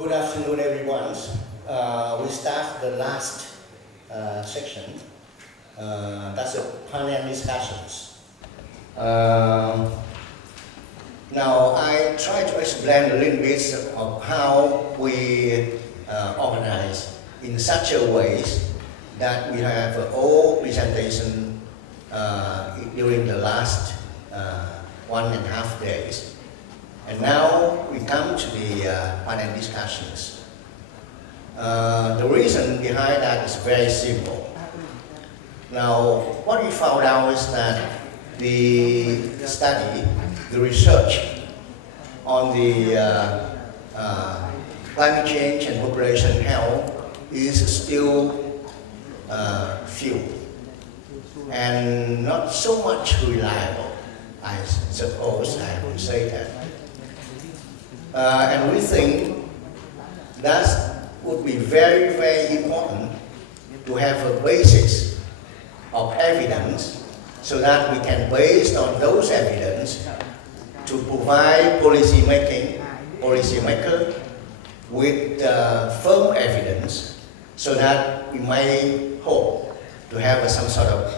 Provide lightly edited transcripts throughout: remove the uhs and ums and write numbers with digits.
Good afternoon, everyone. We start the last section. That's the panel discussions. Now, I try to explain a little bit of how we organize in such a way that we have all presentation during the last 1.5 days. And now we come to the panel discussions. The reason behind that is very simple. Now, what we found out is that the study, the research on the climate change and population health is still few and not so much reliable, I suppose I would say that. And we think that would be very, very important to have a basis of evidence so that we can, based on those evidence, to provide policymaker with firm evidence so that we may hope to have some sort of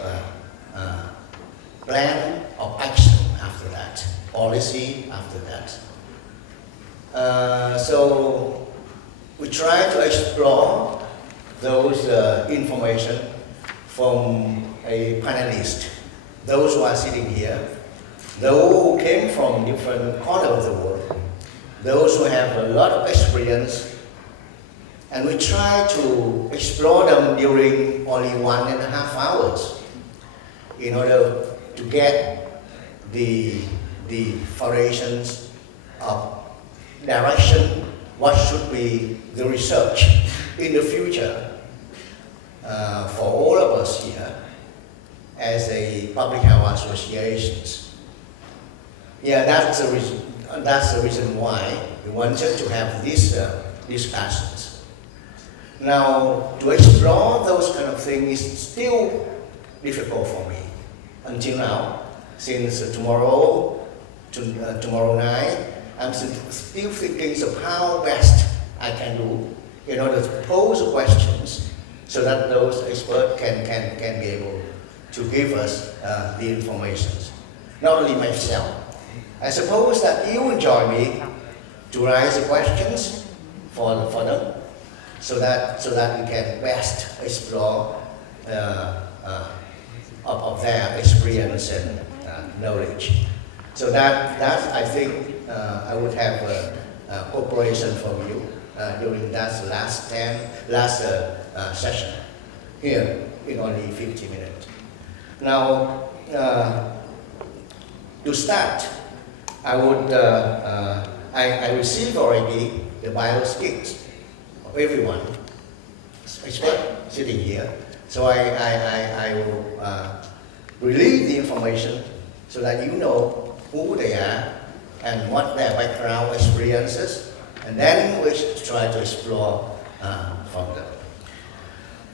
plan of action after that, policy after that. So we try to explore those information from a panelist, those who are sitting here, those who came from different corners of the world, those who have a lot of experience, and we try to explore them during only 1.5 hours in order to get the foundations of direction, what should be the research in the future for all of us here as a public health associations. Yeah, that's the reason why we wanted to have these discussions. Now, to explore those kind of things is still difficult for me until now, since tomorrow night, I'm still thinking of how best I can do in order to pose questions so that those experts can be able to give us the information. Not only myself. I suppose that you will join me to raise the questions for them so that we can best explore of their experience and knowledge. So that I think I would have a cooperation from you during that last session here in only 50 minutes. Now, to start, I would I received already the bio skills of everyone expert sitting here. So I will release the information so that you know who they are and what their background experiences, and then we try to explore from them.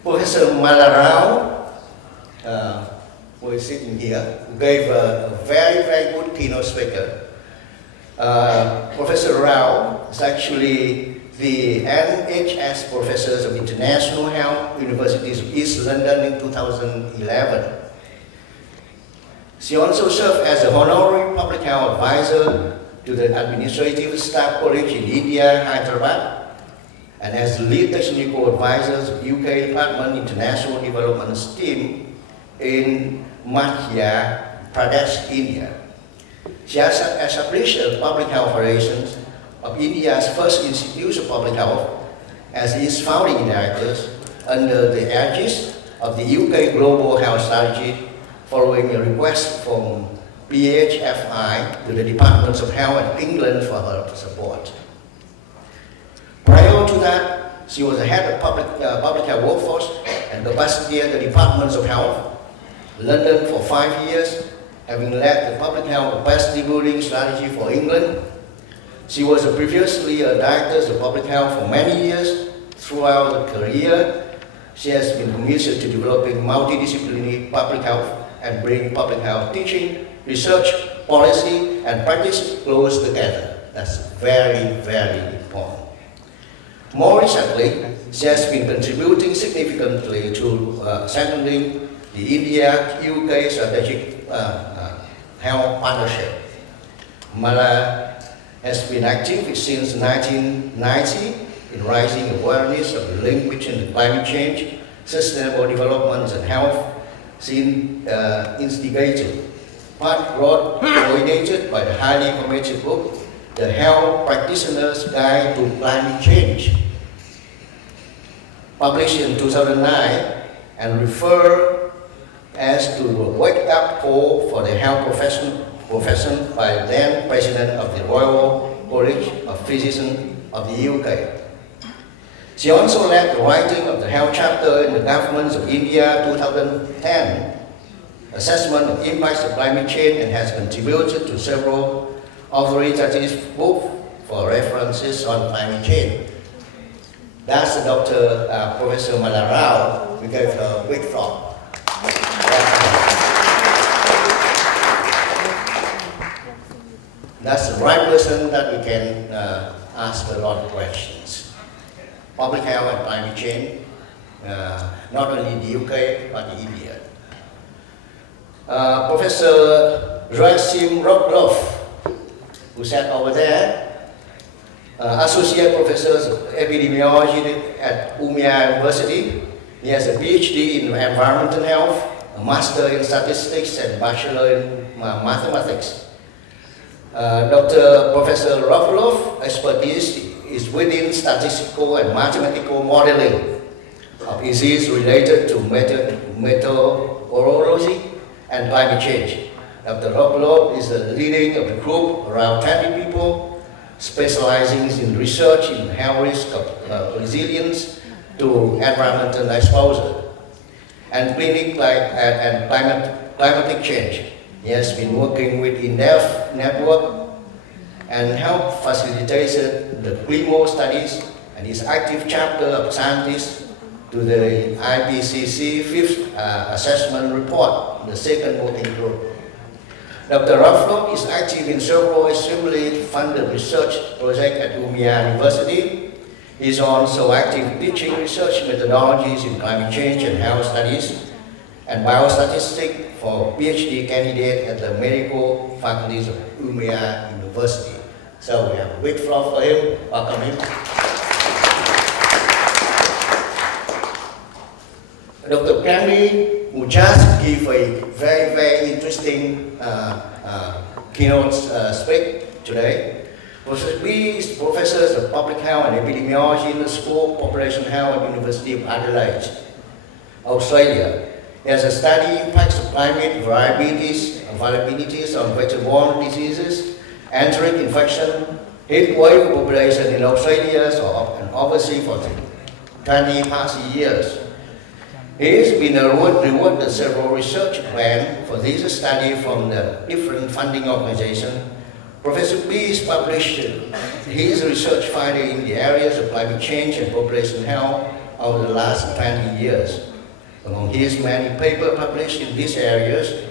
Professor Malarao, who is sitting here, gave a very, very good keynote speaker. Professor Rao is actually the NHS Professor of International Health, University of East London in 2011. She also served as the Honorary Public Health Advisor to the Administrative Staff College in India, Hyderabad, and as the Lead Technical Advisor of UK Department International Development Scheme in Madhya Pradesh, India. She has established Public Health Operations of India's first Institute of Public Health as its founding director under the aegis of the UK Global Health Strategy, following a request from PHFI to the Departments of Health in England for her support. Prior to that, she was the head of public health workforce and capacity at the Departments of Health, London for 5 years, having led the public health capacity building strategy for England. She was previously a director of public health for many years. Throughout her career, she has been committed to developing multidisciplinary public health and bring public health teaching, research, policy, and practice close together. That's very, very important. More recently, she has been contributing significantly to strengthening the India-UK strategic health partnership. Mala has been active since 1990 in raising awareness of the link between climate change, sustainable development, and health. She instigated, part brought coordinated by the highly committed book, The Health Practitioner's Guide to Climate Change, published in 2009, and referred as to a wake-up call for the health profession by then President of the Royal College of Physicians of the UK. She also led the writing of the health chapter in the Government of India 2010 assessment of impacts of climate change and has contributed to several authoritative books for references on climate change. That's Dr. Professor Mala Rao. We gave her a big applause. That's the right person that we can ask a lot of questions. Public health and climate change, not only in the UK, but in India. Professor Rasim Rockloff, who sat over there, Associate Professor of Epidemiology at Umia University. He has a PhD in Environmental Health, a Master in Statistics, and Bachelor in Mathematics. Dr. Professor Rockloff's expertise is within statistical and mathematical modeling of disease related to meteorology and climate change. Dr. Rockloff is the leading of the group, around 20 people, specializing in research in health risk of resilience to environmental exposure and climatic change. He has been working with in-depth network and helped facilitate the PRIMO studies and his active chapter of scientists to the IPCC 5th assessment report, the second working group. Dr. Rockloff is active in several extremely funded research projects at Umia University. He is also active teaching research methodologies in climate change and health studies and biostatistics for PhD candidate at the medical faculties of Umia University. So we have a big applause for him. Welcome him. Dr. Candy will just give a very, very interesting keynote speak today. Professor B is Professor of Public Health and Epidemiology in the School of Population Health at the University of Adelaide, Australia. He has studied impacts of climate variabilities on vector-borne diseases, enteric infection, heat wave population in Australia and overseas for 20 past years. He has been awarded several research grants for this study from the different funding organizations. Professor B has published his research findings in the areas of climate change and population health over the last 20 years. Among his many papers published in these areas,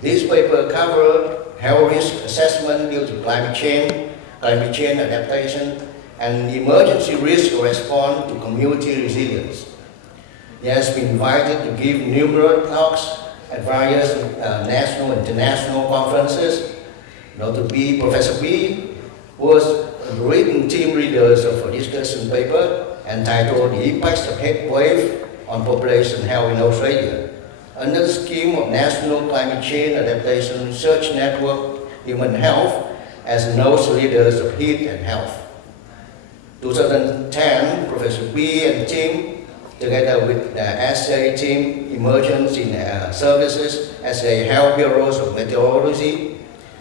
these papers cover health risk assessment due to climate change adaptation, and emergency risk response to community resilience. He has been invited to give numerous talks at various national and international conferences. Professor B was a written team leader of a discussion paper entitled The Impacts of Heat Wave on Population Health in Australia, under the scheme of National Climate Change Adaptation Research Network Human Health as node leaders of heat and health. 2010, Professor B and team, together with the SA team, Emergency Services, SA Health Bureaus of Meteorology,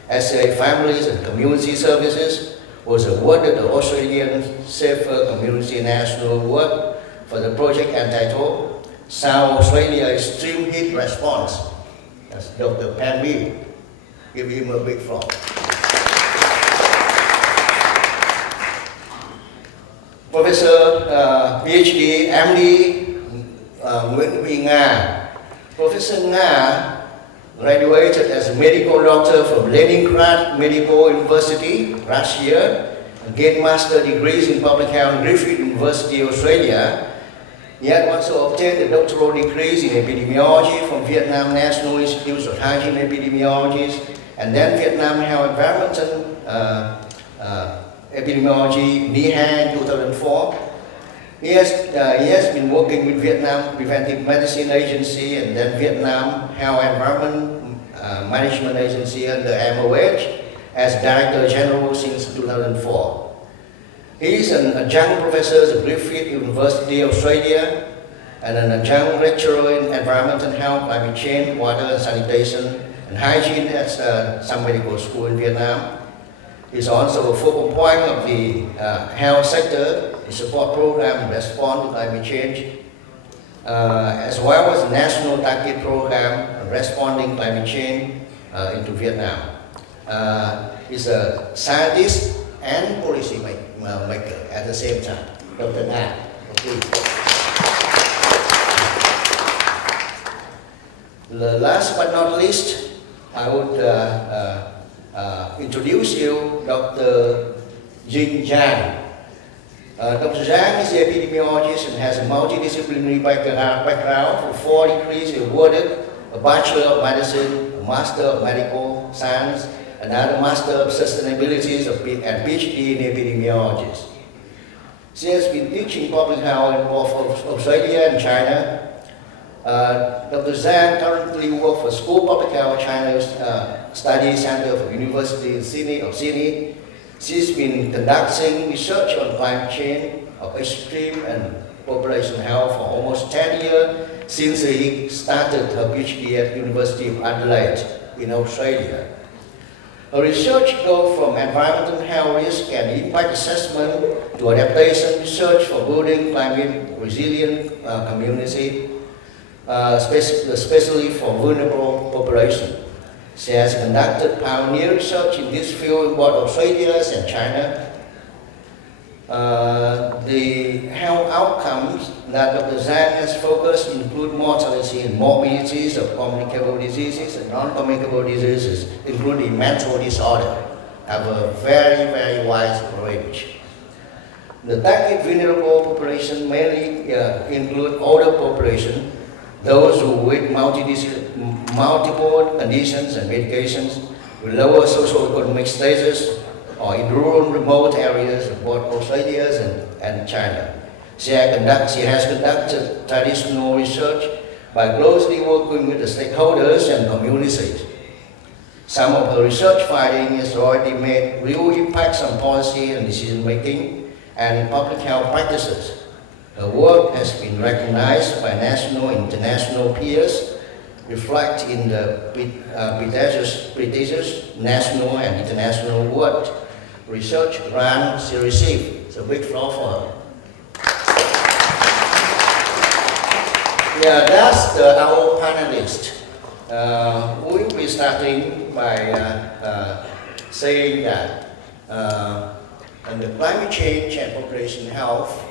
SA Families and Community Services, was awarded the Australian Safer Community National Award for the project entitled South Australia Extreme Heat Response. That's Dr. Pan B. Give him a big applause. Professor PhD MD Nguyễn Nga. Professor Nga graduated as a medical doctor from Leningrad Medical University last year gained master degrees in public health in Griffith University, Australia. He had also obtained a doctoral degree in epidemiology from Vietnam National Institute of Hygiene and Epidemiology, and then Vietnam Health Environmental Epidemiology, NIHA, in 2004. He has been working with Vietnam Preventive Medicine Agency and then Vietnam Health Environment Management Agency under MOH as Director General since 2004. He is an adjunct professor at Griffith University, Australia, and an adjunct lecturer in environmental health, climate change, water and sanitation, and hygiene at some medical school in Vietnam. He's also a focal point of the health sector, the support program in response to climate change, as well as the national target program responding climate change into Vietnam. He's a scientist and policy maker at the same time. Dr. Nam, please. The last but not least, I would introduce you Dr. Jin Zhang. Dr. Zhang is an epidemiologist and has a multidisciplinary background for 4 degrees. He awarded a Bachelor of Medicine, a Master of Medical Science, another Master of Sustainability and PhD in Epidemiology. She has been teaching public health in both Australia and China. Dr. Zhang currently works for School Public Health China's Study Center for University of Sydney. She's been conducting research on climate change of extreme and population health for almost 10 years since she started her PhD at University of Adelaide in Australia. Her research goes from environmental health risk and impact assessment to adaptation research for building climate resilient community, especially for vulnerable populations. She has conducted pioneer research in this field in both Australia and China. The health outcomes that Dr. Zhang has focused include mortality and morbidities of communicable diseases and non-communicable diseases, including mental disorder, have a very, very wide range. The target vulnerable population mainly include older population, those who with multiple conditions and medications with lower socioeconomic status or in rural remote areas of both Australia and China. She has conducted traditional research by closely working with the stakeholders and communities. Some of her research findings has already made real impacts on policy and decision making and public health practices. Her work has been recognized by national and international peers, reflect in the prestigious national and international award research grant she received. It's a big applause for her. Yeah, that's our panelist. We'll be starting by saying that the climate change and population health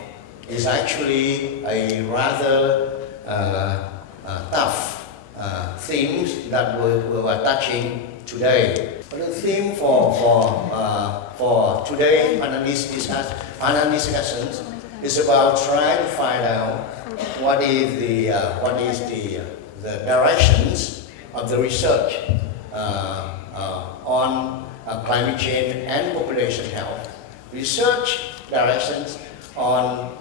is actually a rather tough themes that we are touching today. But the theme for today's panel discussions is about trying to find out what is the directions of the research on climate change and population health. Research directions on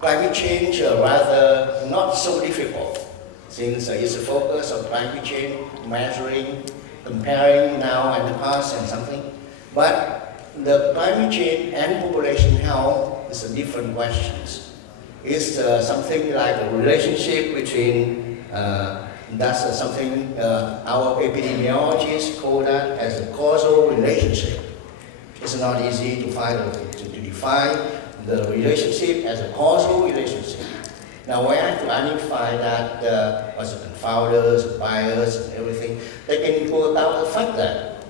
climate change are rather not so difficult, since it's a focus on climate change, measuring, comparing now and the past and something. But the climate change and population health is a different questions. It's something like a relationship between, that's something our epidemiologists call that as a causal relationship. It's not easy to find to define the relationship as a causal relationship. Now we have to identify that as confounders, bias, and everything. They can point out the fact that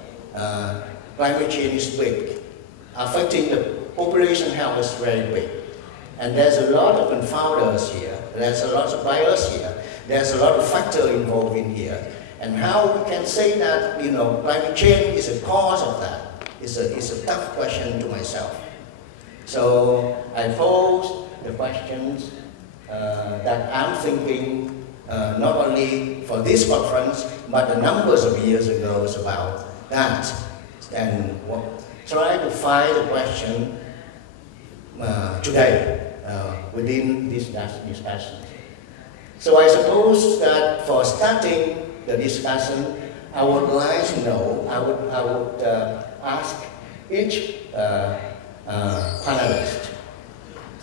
climate change is big, affecting the population health is very big. And there's a lot of confounders here, there's a lot of bias here, there's a lot of factors involved in here. And how we can say that, climate change is a cause of that? it's a tough question to myself. So I pose the questions that I'm thinking not only for this conference, but the numbers of years ago is about that. And try to find the question today within this discussion. So I suppose that for starting the discussion, I would like to know, I would ask each panelist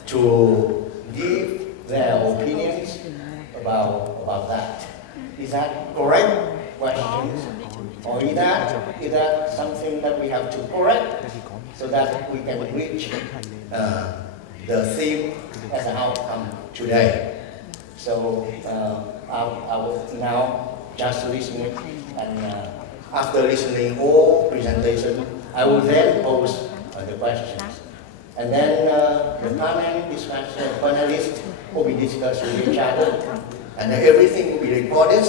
to give their opinions about that. Is that correct question? Or is that something that we have to correct so that we can reach the theme as an outcome today? So I will now just listen, and after listening all presentation, I will then pose the questions. And then the panel discussion, panelists will be discussed with each other, and everything will be recorded,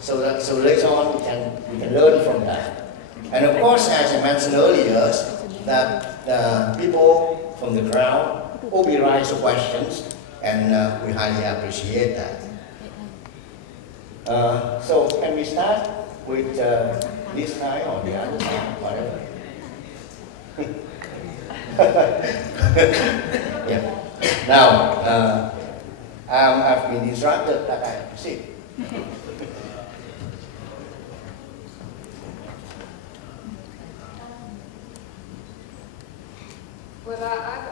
so later on we can learn from that. And of course, as I mentioned earlier, that people from the crowd will be raising questions, and we highly appreciate that. So can we start with this side or the other side, whatever? Yeah. Now, I've been instructed that I have to sit. Well,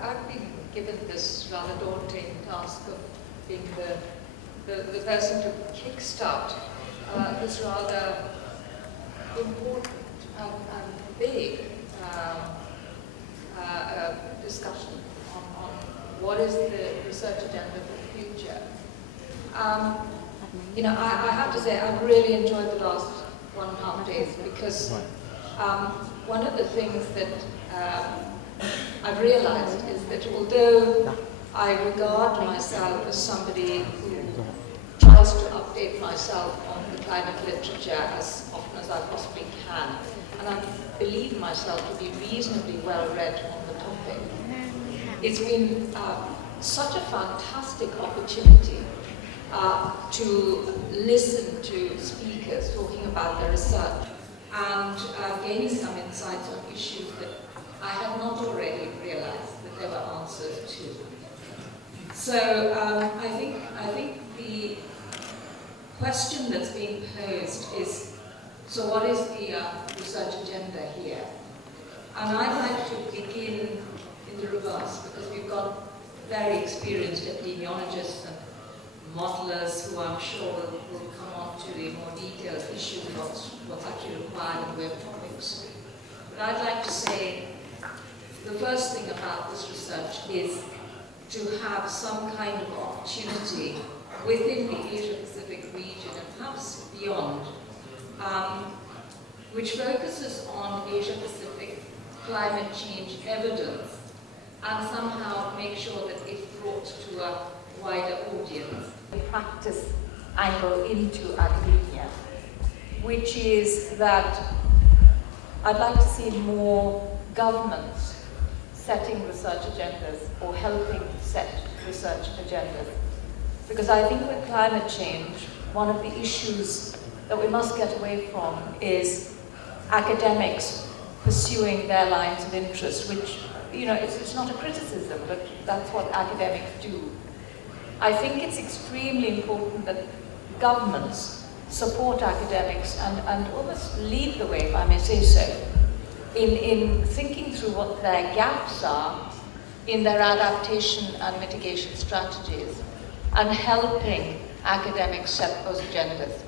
I've been given this rather daunting task of being the person to kickstart this rather important and big discussion on what is the research agenda for the future. You know, I have to say I've really enjoyed the last 1.5 days because one of the things that I've realized is that although I regard myself as somebody who tries to update myself on the climate literature as often as I possibly can, and I believe myself to be reasonably well read on the topic, it's been such a fantastic opportunity to listen to speakers talking about their research and gaining some insights on issues that I had not already realized that there were answers to. So I think the question that's being posed is, so what is the research agenda here? And I'd like to begin in the reverse, because we've got very experienced epidemiologists and modelers who I'm sure will come on to the more detailed issues of what's actually required in the way of topics. But I'd like to say the first thing about this research is to have some kind of opportunity within the Asia-Pacific region and perhaps beyond, which focuses on Asia-Pacific climate change evidence and somehow make sure that it's brought to a wider audience. Practice angle into academia, which is that I'd like to see more governments setting research agendas or helping set research agendas. Because I think with climate change, one of the issues that we must get away from is academics pursuing their lines of interest, which, you know, it's not a criticism, but that's what academics do. I think it's extremely important that governments support academics and almost lead the way, if I may say so, in thinking through what their gaps are in their adaptation and mitigation strategies and helping academics set those agendas.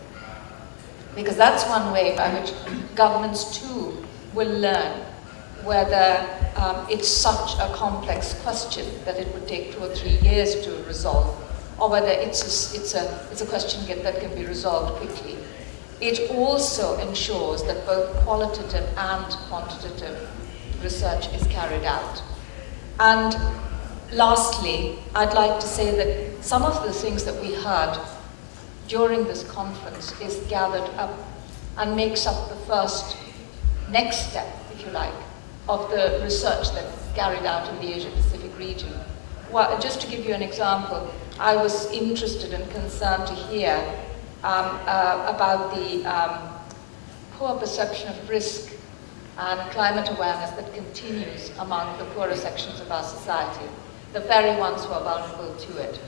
Because that's one way by which governments too will learn whether it's such a complex question that it would take 2 or 3 years to resolve, or whether it's a question that can be resolved quickly. It also ensures that both qualitative and quantitative research is carried out. And lastly, I'd like to say that some of the things that we heard during this conference is gathered up and makes up the first next step, if you like, of the research that's carried out in the Asia-Pacific region. Well, just to give you an example, I was interested and concerned to hear about the poor perception of risk and climate awareness that continues among the poorer sections of our society, the very ones who are vulnerable to it.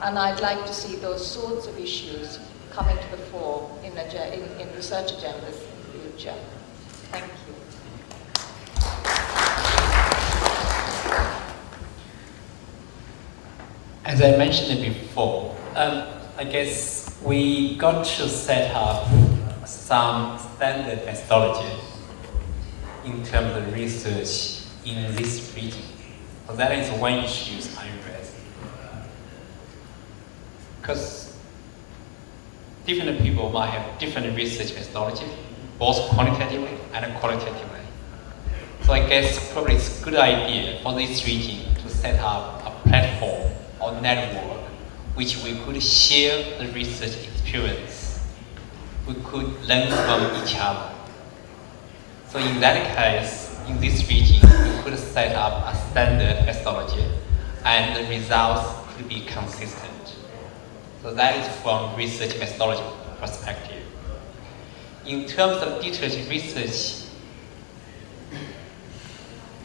And I'd like to see those sorts of issues coming to the fore in research agendas in the future. Thank you. As I mentioned before, I guess we got to set up some standard methodology in terms of research in this region. So that is one issue I raised. Because different people might have different research methodology, both quantitatively and qualitatively. So I guess probably it's a good idea for this region to set up a platform or network which we could share the research experience. We could learn from each other. So in that case, in this region, we could set up a standard methodology and the results could be consistent. So that is from research methodology perspective. In terms of detailed research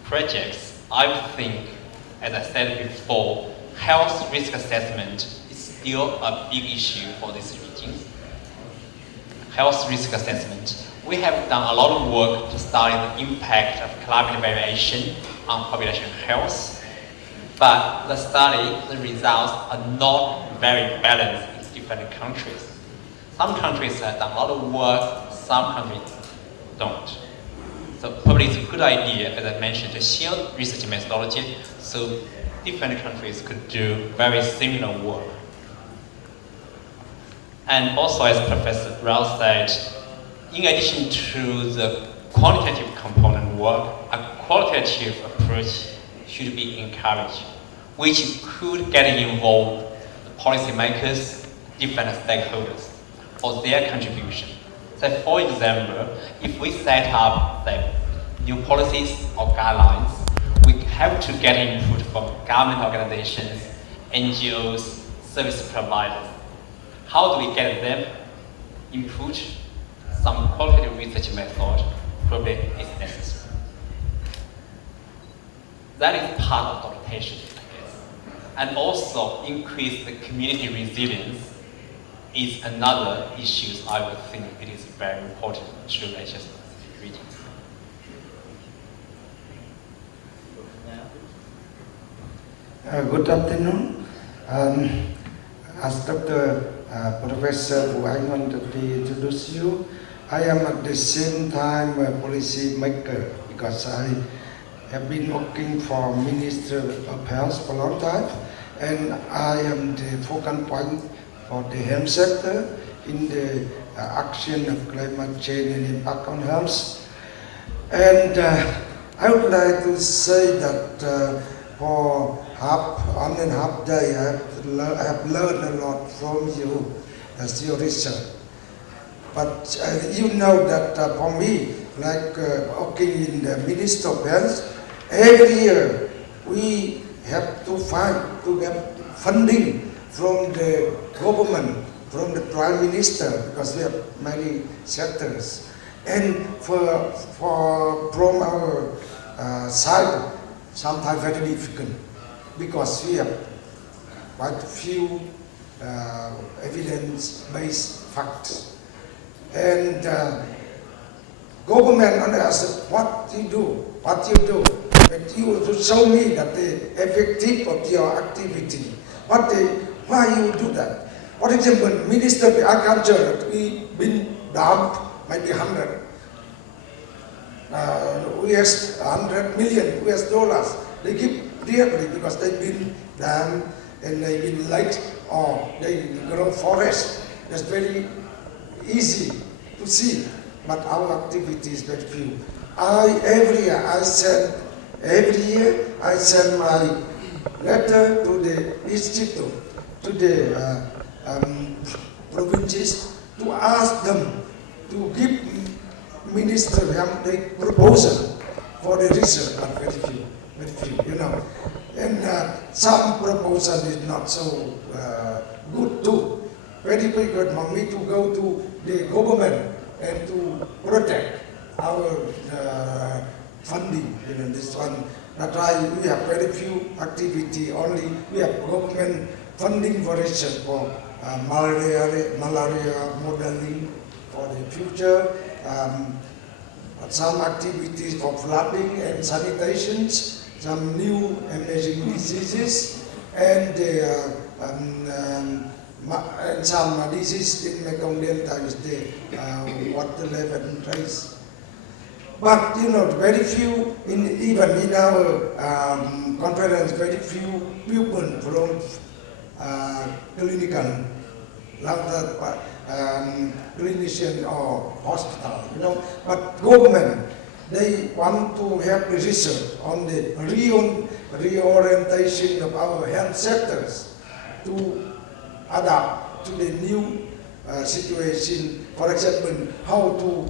projects, I think, as I said before, health risk assessment is still a big issue for this region. Health risk assessment. We have done a lot of work to study the impact of climate variation on population health, but the study, the results are not very balanced in different countries. Some countries have done a lot of work, some countries don't. So probably it's a good idea, as I mentioned, to share research methodology so different countries could do very similar work. And also, as Professor Brown said, in addition to the quantitative component work, a qualitative approach should be encouraged, which could get involved the policymakers, different stakeholders, for their contribution. So for example, if we set up the new policies or guidelines, we have to get input from government organizations, NGOs, service providers. How do we get them input? Some qualitative research method probably is necessary. That is part of documentation, I guess. And also increase the community resilience is another issue I would think it is very important to Asia-Pacific region. Good afternoon. As Dr. Professor Wu Anh wanted to introduce you, I am at the same time a policy maker because I have been working for Minister of Health for a long time, and I am the focal point for the health sector in the action of climate change and impact on health. And I would like to say that for 1.5 days I have learned a lot from you as your research. But you know that for me, like working in the Ministry of Health, every year we have to fight to get funding from the government, from the Prime Minister, because we have many sectors. And from our side, sometimes very difficult, because we have quite few evidence-based facts. And government only asks, what you do, but you to show me that the effective of your activity. Why you do that? For example, Minister of Agriculture, we been dumped maybe 100 million US dollars. They give directly because they've been done and they've been late or they grow forest. That's very easy to see, but our activity is very few. Every year I send my letter to the institute, to the provinces, to ask them to give Minister the proposal for the research, but very few, you know. And some proposal is not so good too. Very good for me to go to the government and to protect our funding. You know, this one. That's why we have very few activity. Only we have government funding for research for malaria modeling for the future. Some activities for flooding and sanitations. Some new emerging diseases and some diseases in Mekong Delta is the water level rise. But you know, very few, even in our conference, very few people from clinical, clinician or hospital, you know. But government, they want to have research on the reorientation of our health sectors to adapt to the new situation. For example, how to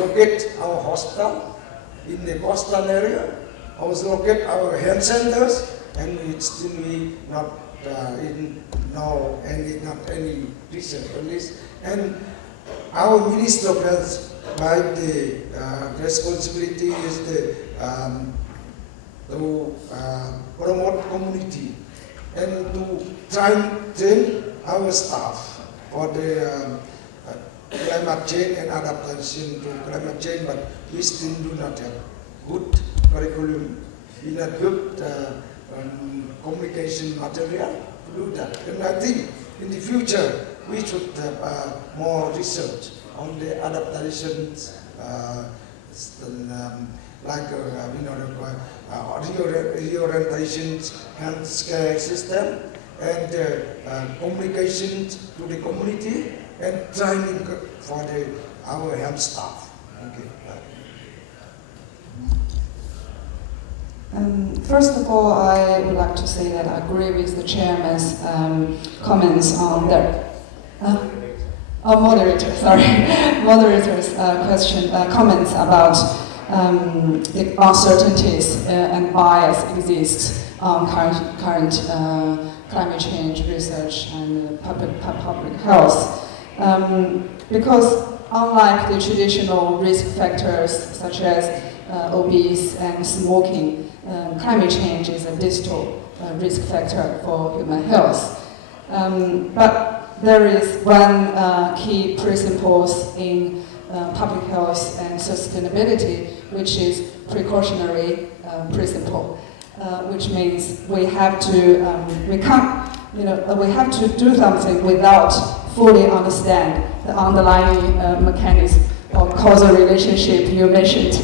locate our hospital in the coastal area, how to locate our health centers, and it's still not not any research on this. And our Minister of Health, by the responsibility is to promote community and to train our staff for the climate change and adaptation to climate change, but we still do not have good curriculum, we not good communication material to do that. And I think in the future we should have more research on the adaptations, like reorientations, healthcare system, and communications to the community, and training for our health staff. Okay. First of all, I would like to say that I agree with the chairman's comments on the moderator's comments about the uncertainties and bias exists on current climate change research and public health. Because unlike the traditional risk factors such as obese and smoking, climate change is a distal risk factor for human health. But there is one key principle in public health and sustainability, which is precautionary principle, which means we have to we have to do something without fully understand the underlying mechanism or causal relationship you mentioned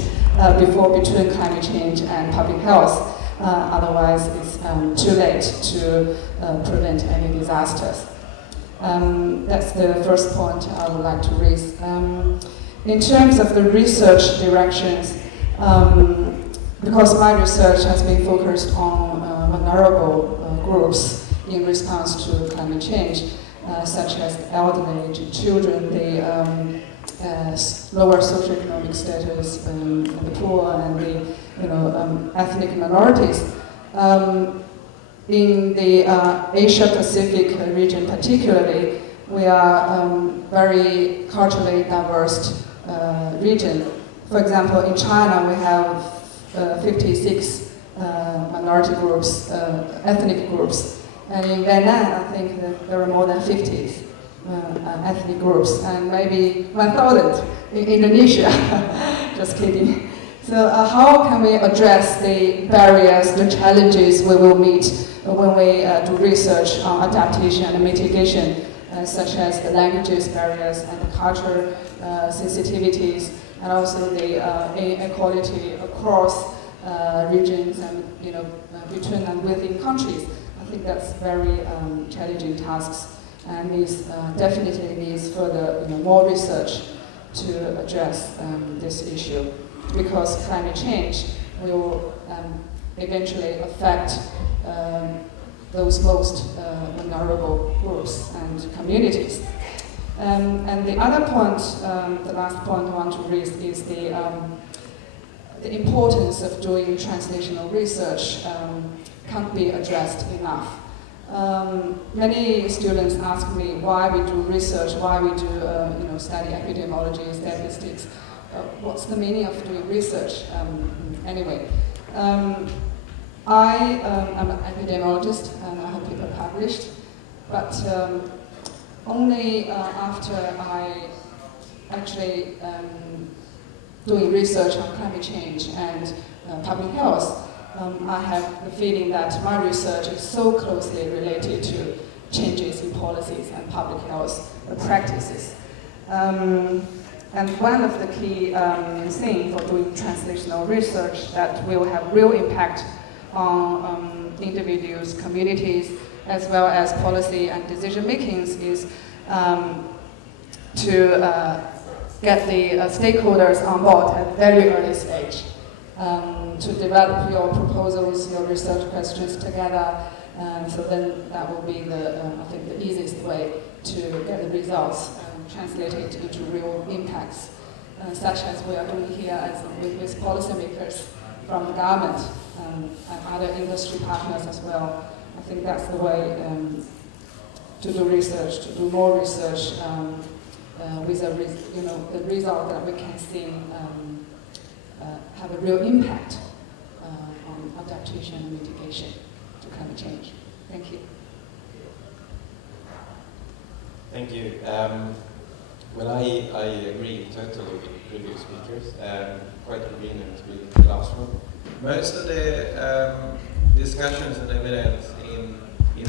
before between climate change and public health. Otherwise, it's too late to prevent any disasters. That's the first point I would like to raise. In terms of the research directions, because my research has been focused on vulnerable groups in response to climate change, such as the elderly, children, the lower socioeconomic status, the poor, and the ethnic minorities. In the Asia-Pacific region particularly, we are very culturally diverse region. For example, in China we have 56 minority groups, ethnic groups. And in Vietnam, I think that there are more than 50 ethnic groups, and maybe 1,000 in Indonesia. Just kidding. So how can we address the barriers, the challenges we will meet when we do research on adaptation and mitigation, such as the languages barriers and the culture sensitivities, and also the inequality across regions and between and within countries? I think that's very challenging tasks, and definitely needs further more research to address this issue, because climate change will eventually affect those most vulnerable groups and communities. And the other point, the last point I want to raise is the the importance of doing translational research can't be addressed enough. Many students ask me why we do research, why we do study epidemiology, statistics. What's the meaning of doing research anyway? I am an epidemiologist and I have people published, but only after I actually doing research on climate change and public health, I have the feeling that my research is so closely related to changes in policies and public health practices. And one of the key things for doing translational research that will have real impact on individuals, communities, as well as policy and decision makings is to get the stakeholders on board at a very early stage, to develop your proposals, your research questions together. So then that will be I think the easiest way to get the results translated into real impacts, such as we are doing here with policymakers from the government and other industry partners as well. I think that's the way to do research, to do more research with the result that we can see have a real impact on adaptation and mitigation to climate change. Thank you. Thank you. Well, I agree totally with the previous speakers. Quite convenient with the last one. Most of the discussions and evidence in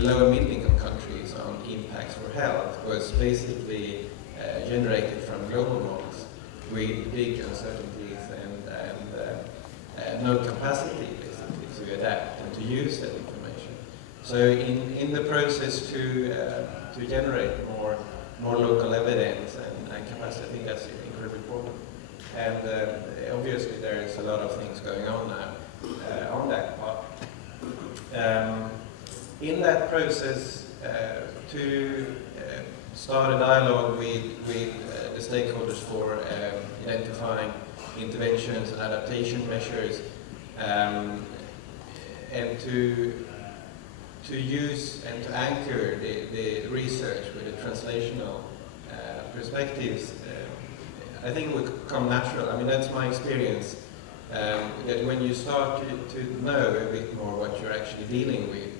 low and middle-income countries on impacts for health was basically generated from global models with big uncertainties and no capacity basically to adapt and to use that information. So in the process to generate more local evidence and capacity, I think that's incredibly important. And obviously there is a lot of things going on now on that part. In that process, to start a dialogue with the stakeholders for identifying interventions and adaptation measures, and to use and to anchor the research with the translational perspectives, I think it would come natural. I mean, that's my experience, that when you start to know a bit more what you're actually dealing with,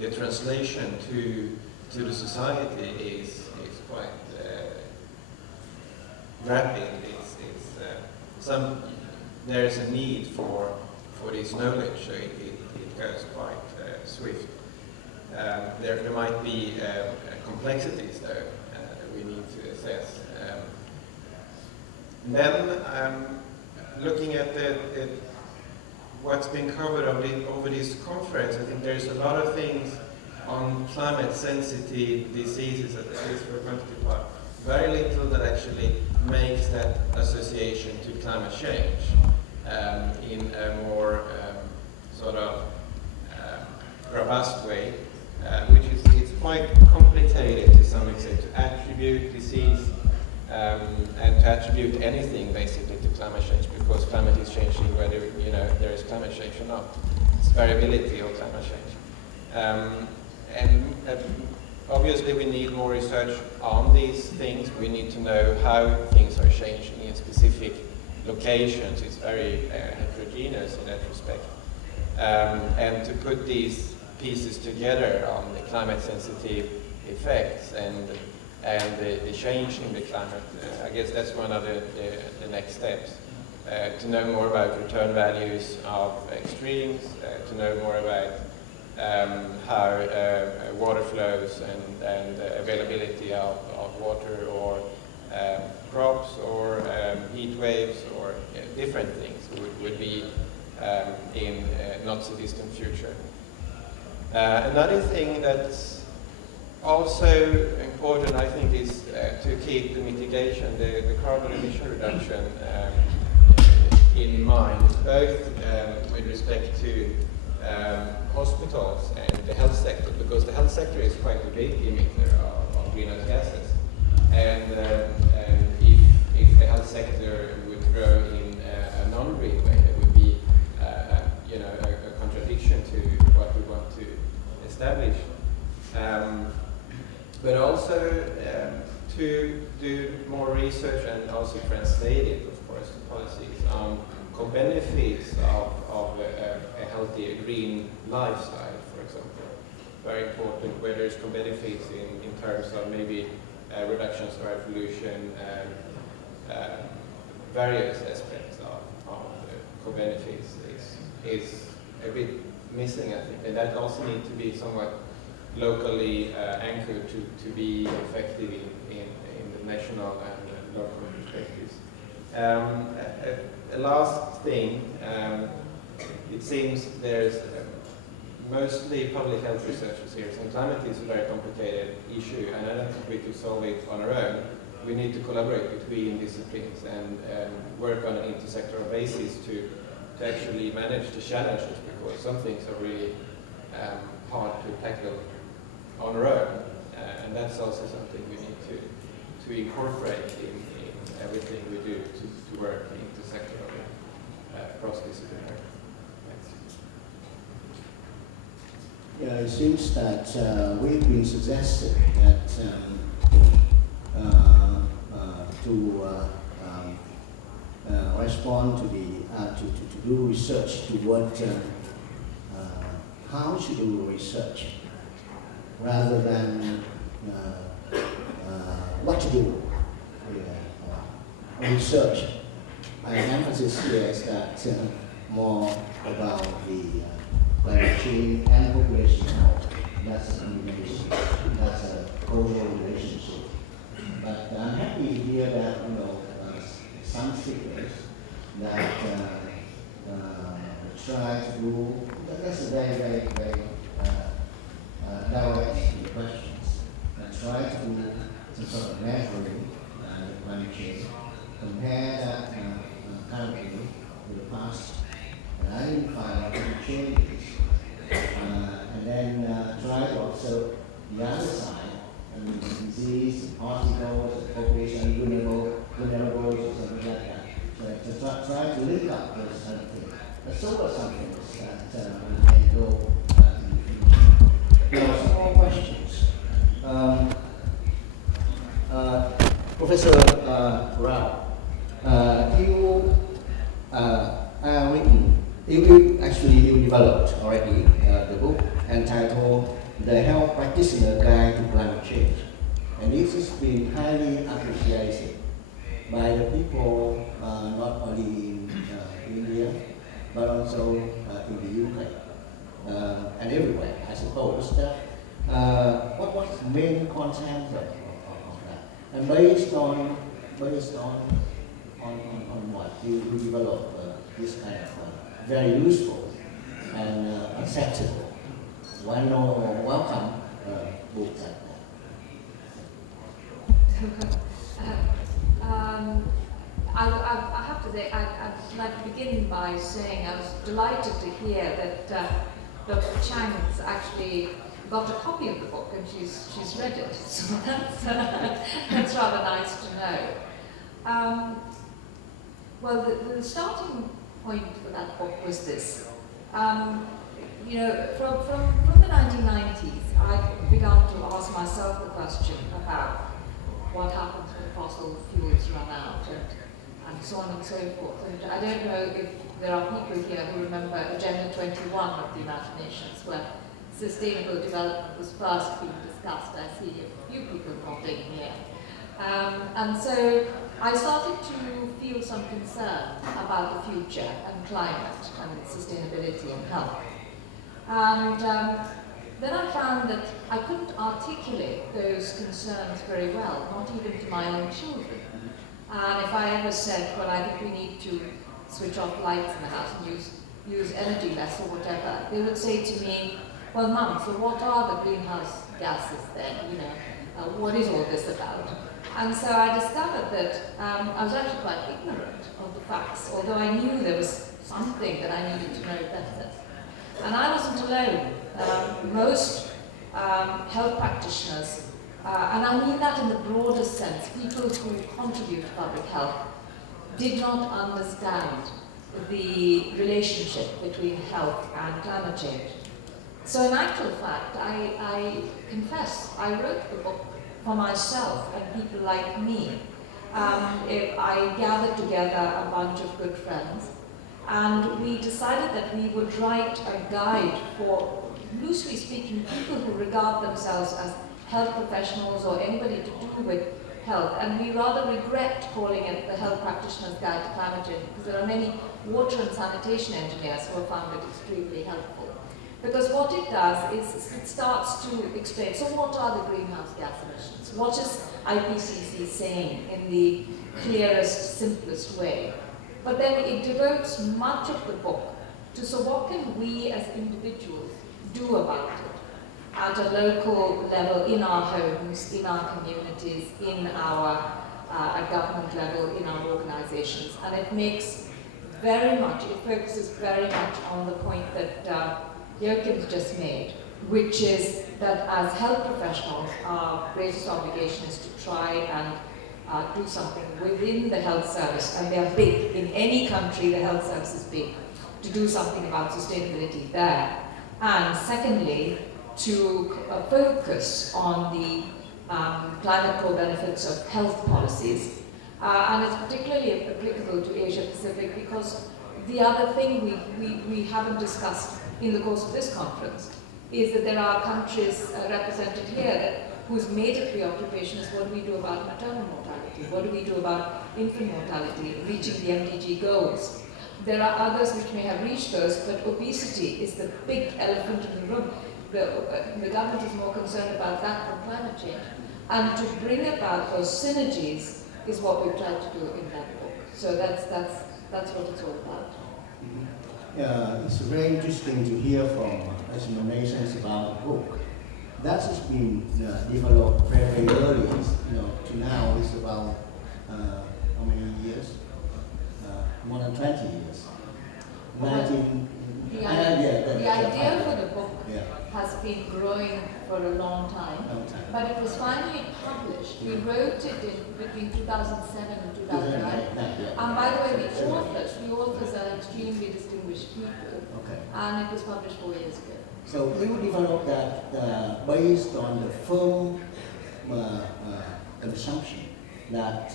the translation to the society is quite rapid. There's a need for this knowledge, so it goes quite swift. There might be complexities though that we need to assess. Then looking at what's been covered over this conference, I think there's a lot of things on climate-sensitive diseases, at least for a quantitative part. Very little that actually makes that association to climate change in a more sort of robust way, which is quite complicated to some extent to attribute disease and to attribute anything basically to climate change, because climate is changing whether there is climate change or not. It's variability of climate change. Obviously we need more research on these things. We need to know how things are changing in specific locations. It's very heterogeneous in that respect. And to put these pieces together on the climate sensitive effects and the change in the climate, I guess that's one of the next steps. To know more about return values of extremes, to know more about how water flows and availability of water or crops or heat waves or different things would be in not so distant future. Another thing that's also important, I think, is to keep the mitigation, the carbon emission reduction in mind, both with respect to hospitals and the health sector, because the health sector is quite a big emitter of greenhouse gases. And if the health sector would grow in a non-green way, there would be want to establish. But also to do more research and also translate it, of course, to policies on co-benefits of a healthy green lifestyle, for example. Very important where there's co-benefits in terms of maybe reductions of air pollution, various aspects of co-benefits is a bit missing, I think, and that also needs to be somewhat locally anchored to be effective in the national and local perspectives. A last thing, it seems there's mostly public health researchers here, and climate is a very complicated issue, and I don't think we could solve it on our own. We need to collaborate between disciplines and work on an intersectoral basis to actually manage the challenges, because some things are really hard to tackle on our own, and that's also something we need to incorporate in everything we do to work intersectorally, cross-disciplinary. Yeah, it seems that we've been suggested that to respond to the to do research toward how to do research rather than what to do. Research. My emphasis here is that more about the climate change and population health. That's a combination. That's a causal relationship. But I'm happy to hear that some figures that try to do. That's a very direct questions. And try to do some sort of measuring climate change. Compare that currently with the past, and identify the changes, and then try to observe the other side, the disease, particles, population, vulnerables, or something like that. So to try to link up those kind of things. But so are some things that we can go in the future. Some more questions. Professor Rao, you developed already the book entitled The Health Practitioner Guide to Climate Change. And this has been highly appreciated by the people not only in India, but also in the UK and everywhere, I suppose. What was the main content of that? And based on what you develop this kind of very useful and acceptable, welcome book like that. I have to say, I'd like to begin by saying I was delighted to hear that Dr. Chang has actually got a copy of the book and she's read it, so that's rather nice to know. Well, the starting point for that book was this. From the 1990s, I began to ask myself the question about what happens when fossil fuels run out and so on and so forth. And I don't know if there are people here who remember Agenda 21 of the United Nations, where sustainable development was first being discussed. I see a few people nodding here. And so I started to feel some concern about the future and climate and sustainability and health. And then I found that I couldn't articulate those concerns very well, not even to my own children. And if I ever said, well, I think we need to switch off lights in the house and use energy less or whatever, they would say to me, well, Mum, so what are the greenhouse gases then? What is all this about? And so I discovered that I was actually quite ignorant of the facts, although I knew there was something that I needed to know better. And I wasn't alone. Most health practitioners, and I mean that in the broadest sense, people who contribute to public health, did not understand the relationship between health and climate change. So in actual fact, I confess, I wrote the book for myself and people like me. I gathered together a bunch of good friends, and we decided that we would write a guide for, loosely speaking, people who regard themselves as health professionals or anybody to do with health. And we rather regret calling it the Health Practitioner's Guide to Climate Change, because there are many water and sanitation engineers who have found it extremely helpful. Because what it does is it starts to explain, so what are the greenhouse gas emissions? What is IPCC saying in the clearest, simplest way? But then it devotes much of the book to, so what can we as individuals do about it at a local level, in our homes, in our communities, in our at government level, in our organizations. And it makes very much, it focuses very much on the point that Joachim's just made, which is that as health professionals, our greatest obligation is to try and do something within the health service, and they are big. In any country, the health service is big, to do something about sustainability there. And secondly, to focus on the climate co-benefits of health policies. And it's particularly applicable to Asia Pacific because the other thing we haven't discussed in the course of this conference is that there are countries represented here whose major preoccupation is what do we do about maternal mortality, what do we do about infant mortality, reaching the MDG goals. There are others which may have reached those, but obesity is the big elephant in the room. The government is more concerned about that than climate change. And to bring about those synergies is what we've tried to do in that book. So that's what it's all about. Yeah, it's very interesting to hear from explanations about the book. That has been developed very early, to now it's about how many years? More than 20 years. The idea for the book has been growing for a long time, but it was finally published. We wrote it between 2007 and 2009. And by the way, the authors are extremely distinguished people, and it was published 4 years ago. So you developed that based on the firm assumption that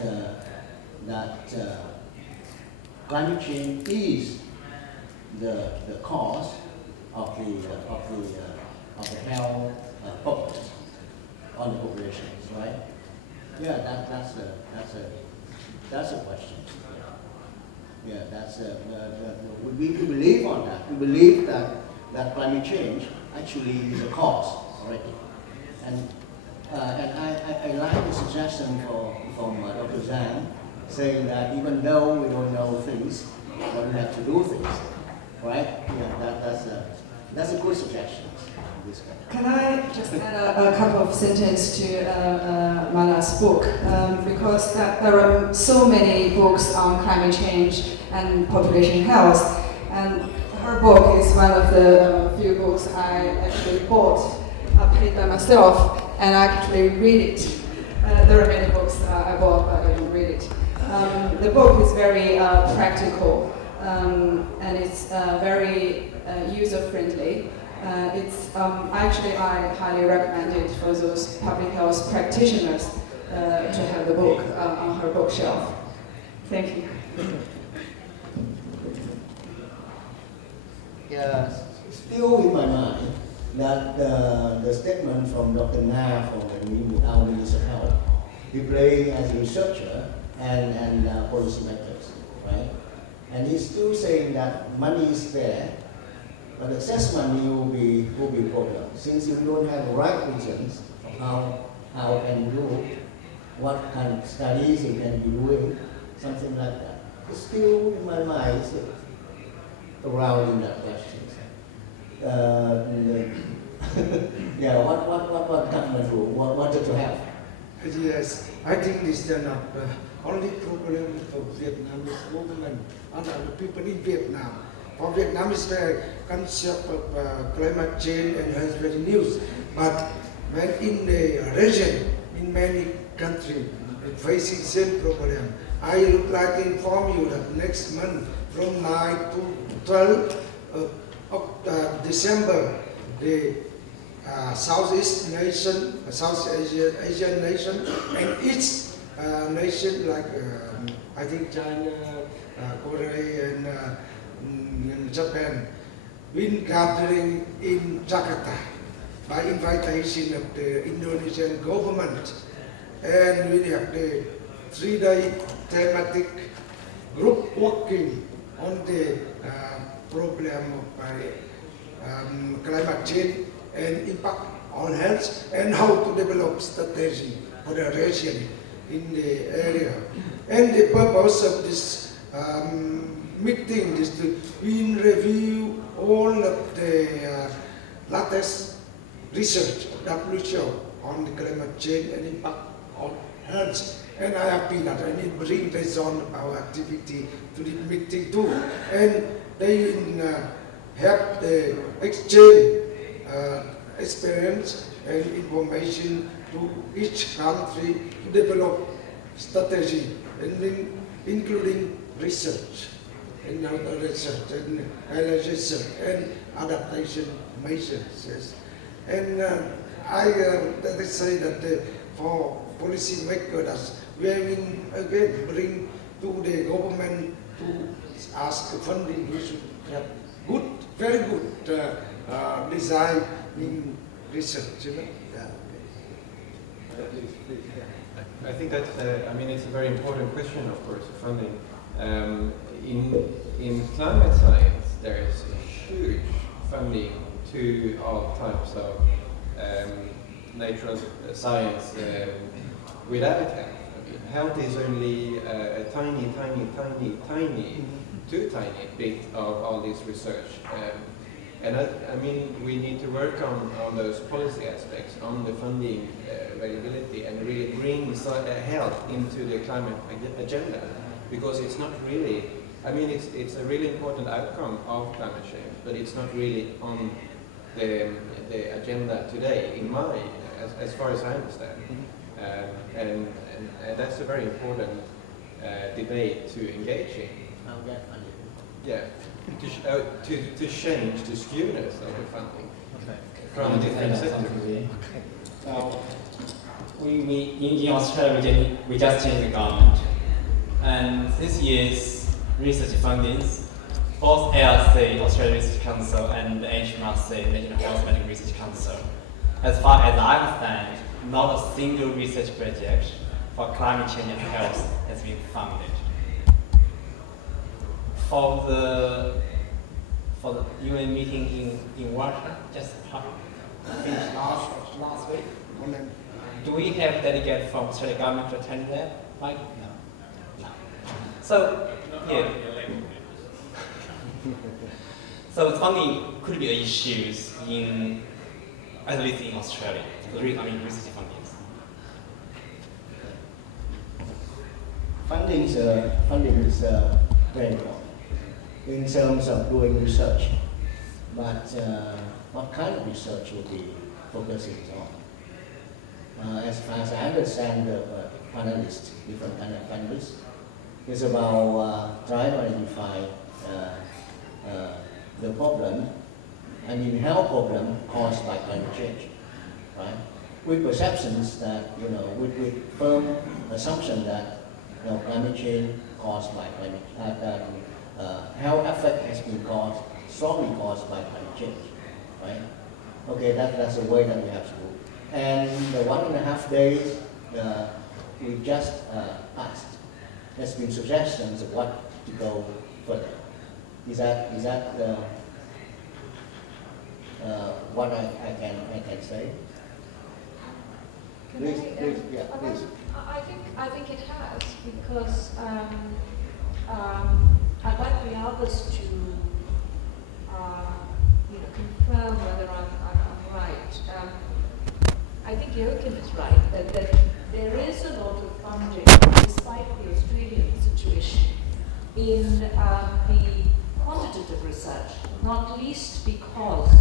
climate change is the cause of the health problems on the populations, right? Yeah, that's a question. Yeah, we believe on that. We believe that climate change actually is a cause already. And I like the suggestion from Dr. Zhang, saying that even though we don't know things, but we have to do things, right? Yeah, that's a good suggestion. Can I just add a couple of sentences to Mala's book? Because there are so many books on climate change and population health, and her book is one of the few books I actually bought, paid by myself, and I actually read it. There are many books I bought, but I didn't read it. The book is very practical, and it's very user-friendly. Actually, I highly recommend it for those public health practitioners to have the book on her bookshelf. Thank you. Yeah, still in my mind that the statement from Dr. Na from our Minister of Health, he playing as a researcher and policymakers, right? And he's still saying that money is there, but access money will be a problem since you don't have the right reasons of how can you do, what kind of studies you can be doing, something like that. It's still in my mind around in that question. Yeah, what government will wanted to have? Yes, I think this is not only problem for Vietnamese women and other people in Vietnam. For Vietnam, is the concept of climate change and health very news. But when in the region, in many countries, facing same problem, I would like to inform you that next month, from 9 to 12 of December, the Southeast nation, South Asian nation, and each nation like I think China, Korea, and Japan, been gathering in Jakarta by invitation of the Indonesian government, and we have the 3-day thematic group working on the problem of climate change and impact on health, and how to develop strategy for the region in the area. And the purpose of this meeting is to review all of the latest research of WHO on the climate change and impact on health. And I am happy that I need to bring this on our activity to the meeting too. And they help the exchange experience and information to each country to develop strategy, and including research and research and analysis and adaptation measures. Yes. And I say that for policy makers, we have again bring to the government to ask funding. We should have good, very good design in research. You know? I think that I mean, it's a very important question, of course, funding. In climate science, there is a huge funding to all types of natural science without health. I mean, health is only a tiny too tiny bit of all this research. And I mean, we need to work on those policy aspects, on the funding availability, and really bring health into the climate agenda, because it's not really, I mean, it's a really important outcome of climate change, but it's not really on the agenda today, in my, as far as I understand. And that's a very important debate to engage in. Yeah, to change the skewness of the funding from different sectors. So in Australia, we just changed the government, and this year's research fundings, both ARC, Australia Research Council, and the HMRC, National Health Medical Research Council, as far as I understand, not a single research project for climate change and health has been funded. For the UN meeting in Washington, just finished last week. Do we have delegates from Australian government to attend that? Mike? No. So, yeah. So funding could be an issue in, at least in Australia. I mean, research funding. Funding is very important in terms of doing research, but what kind of research will be focusing on? As far as I understand the panelists, different kind of panelists, is about trying to identify the problem, I mean health problem caused by climate change, right? With perceptions that, you know, with firm assumption that, you know, climate change caused by climate, health effect has been strongly caused by climate change, right? Okay, that's the way that we have to do. And the 1.5 days we just passed, there's been suggestions of what to go further. Is that what I can say? Please, yeah, please. I think it has, because I'd like the others to confirm whether I'm right. I think Joachim is right that there is a lot of funding, despite the Australian situation, in the quantitative research, not least because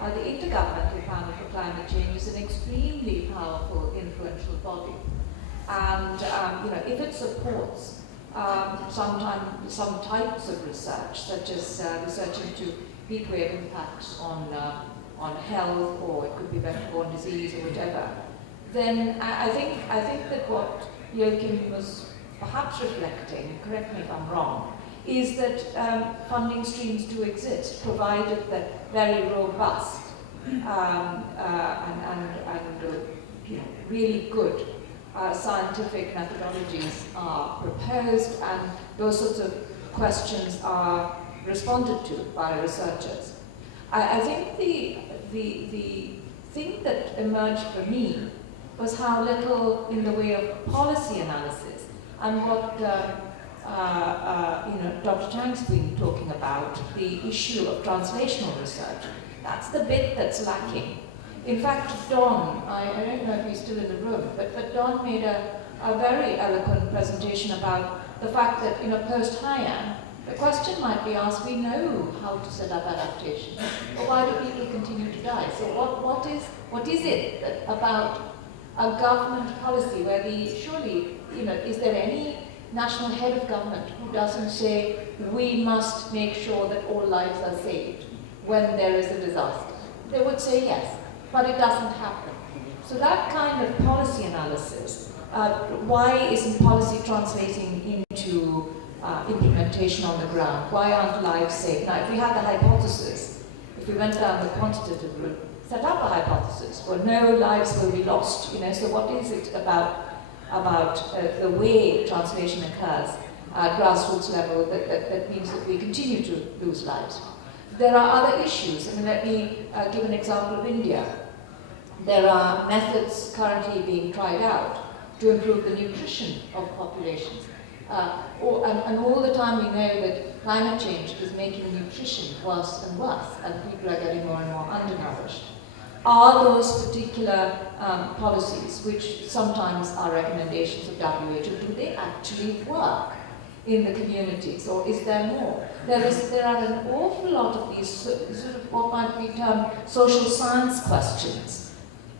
the Intergovernmental Panel for Climate Change is an extremely powerful, influential body. And if it supports some types of research, such as research into heat wave impacts on on health, or it could be vector-borne disease or whatever, then I think that what Joachim was perhaps reflecting, correct me if I'm wrong, is that funding streams do exist, provided that very robust and really good scientific methodologies are proposed, and those sorts of questions are responded to by researchers. I think the thing that emerged for me was how little in the way of policy analysis, and what Dr. Chang's been talking about, the issue of translational research. That's the bit that's lacking. In fact, Don, I don't know if he's still in the room, but Don made a very eloquent presentation about the fact that post-Haiyan, the question might be asked, we know how to set up adaptation, but why do people continue to die? So what is it about a government policy where surely, is there any national head of government who doesn't say, we must make sure that all lives are saved when there is a disaster? They would say yes, but it doesn't happen. So that kind of policy analysis, why isn't policy translating into implementation on the ground? Why aren't lives saved? Now, if we had the hypothesis, if we went down the quantitative route, set up a hypothesis, well, no lives will be lost, so what is it about the way translation occurs at grassroots level that means that we continue to lose lives? There are other issues. Let me give an example of India. There are methods currently being tried out to improve the nutrition of populations. And all the time we know that climate change is making nutrition worse and worse, and people are getting more and more undernourished. Are those particular policies, which sometimes are recommendations of WHO, do they actually work in the communities, or is there more? There are an awful lot of these sort of what might be termed social science questions,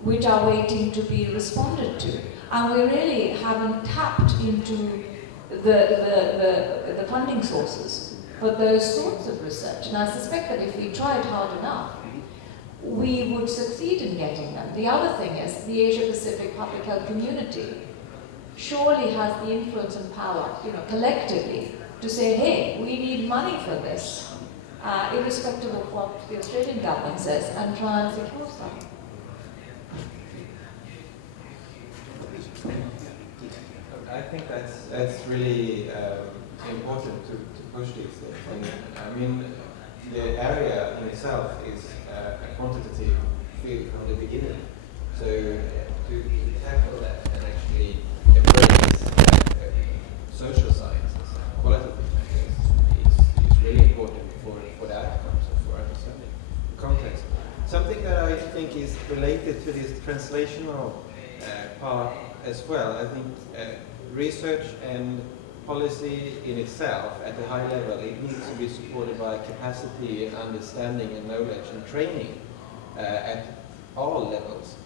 which are waiting to be responded to, and we really haven't tapped into the funding sources for those sorts of research. And I suspect that if we tried hard enough, we would succeed in getting them. The other thing is the Asia-Pacific public health community surely has the influence and power, collectively, to say, hey, we need money for this, irrespective of what the Australian government says, and try and secure some. I think that's really important to push these things. And the area in itself is a quantitative field from the beginning. So to tackle that and actually embrace social sciences, qualitative methods, is really important for the outcomes and for understanding the context. Something that I think is related to this translational part as well, I think research and policy in itself at a high level, it needs to be supported by capacity and understanding and knowledge and training at all levels.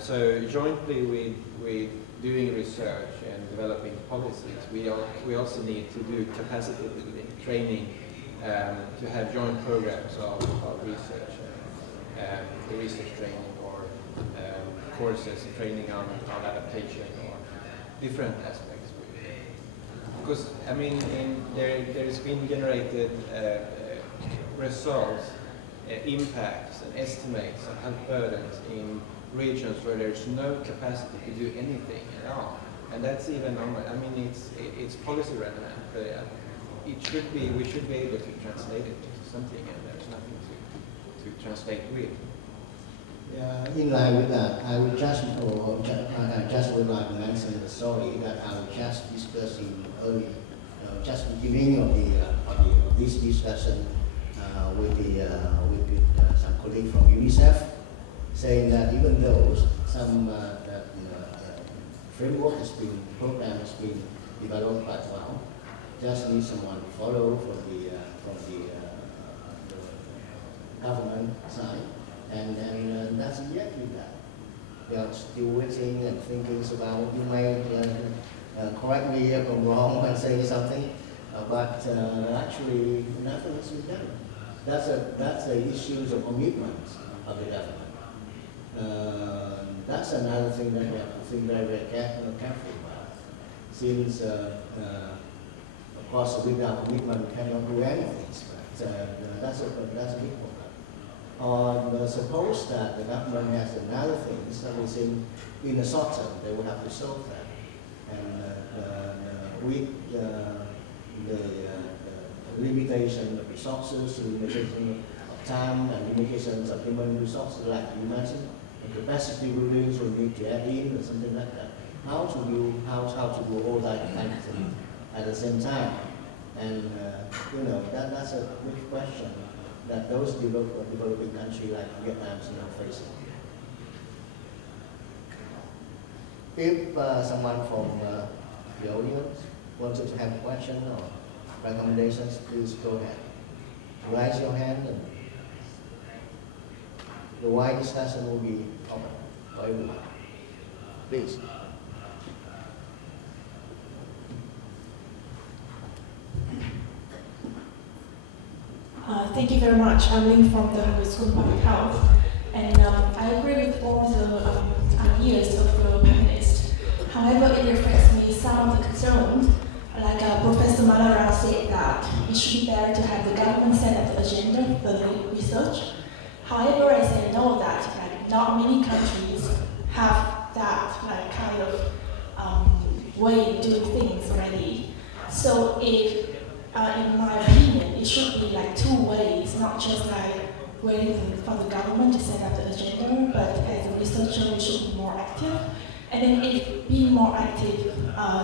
So jointly with doing research and developing policies, we also need to do capacity building, training, to have joint programs of research, research training, or courses, training on adaptation, or different aspects. Because, there's been generated results, impacts, and estimates of health burdens in regions where there's no capacity to do anything at all. And that's even, it's policy relevant, but we should be able to translate it to something, and there's nothing to translate with. In line with that, I would just would like to mention the story that I was just discussing earlier, just the beginning of this discussion with some colleague from UNICEF, saying that even though some framework program has been developed quite well, just need someone to follow from the government side. And that's exactly that. They are still waiting and thinking about, you may correct me if I'm wrong when saying something, but actually nothing has been done. That's the issues of commitment. of the government. That's another thing that we have to think very carefully about. Since, of course, without commitment, we cannot do anything. But, that's a big problem. Suppose that the government has another things that we think in the short term they will have to solve that. And with the limitation of resources, limitation of time, and limitations of human resources, like you mentioned, the capacity buildings will need to add in or something like that. How to do all that kind of thing at the same time, and that's a big question that those developing countries like Vietnam is now facing. If someone from the audience wanted to have a question or recommendations, please go ahead. Raise your hand, and the wide discussion will be open for everyone. Please. Thank you very much. I'm Ling from the Hungary School of Public Health, and I agree with all the ideas of the panelists. However, it reflects me some of the concerns. Like Professor Malara said that it should be better to have the government set up the agenda for the research. However, as I know that not many countries have that kind of way of doing things already. So if in my opinion, it should be two ways, not just waiting for the government to set up the agenda, but as a researcher, we should be more active. And then if being more active,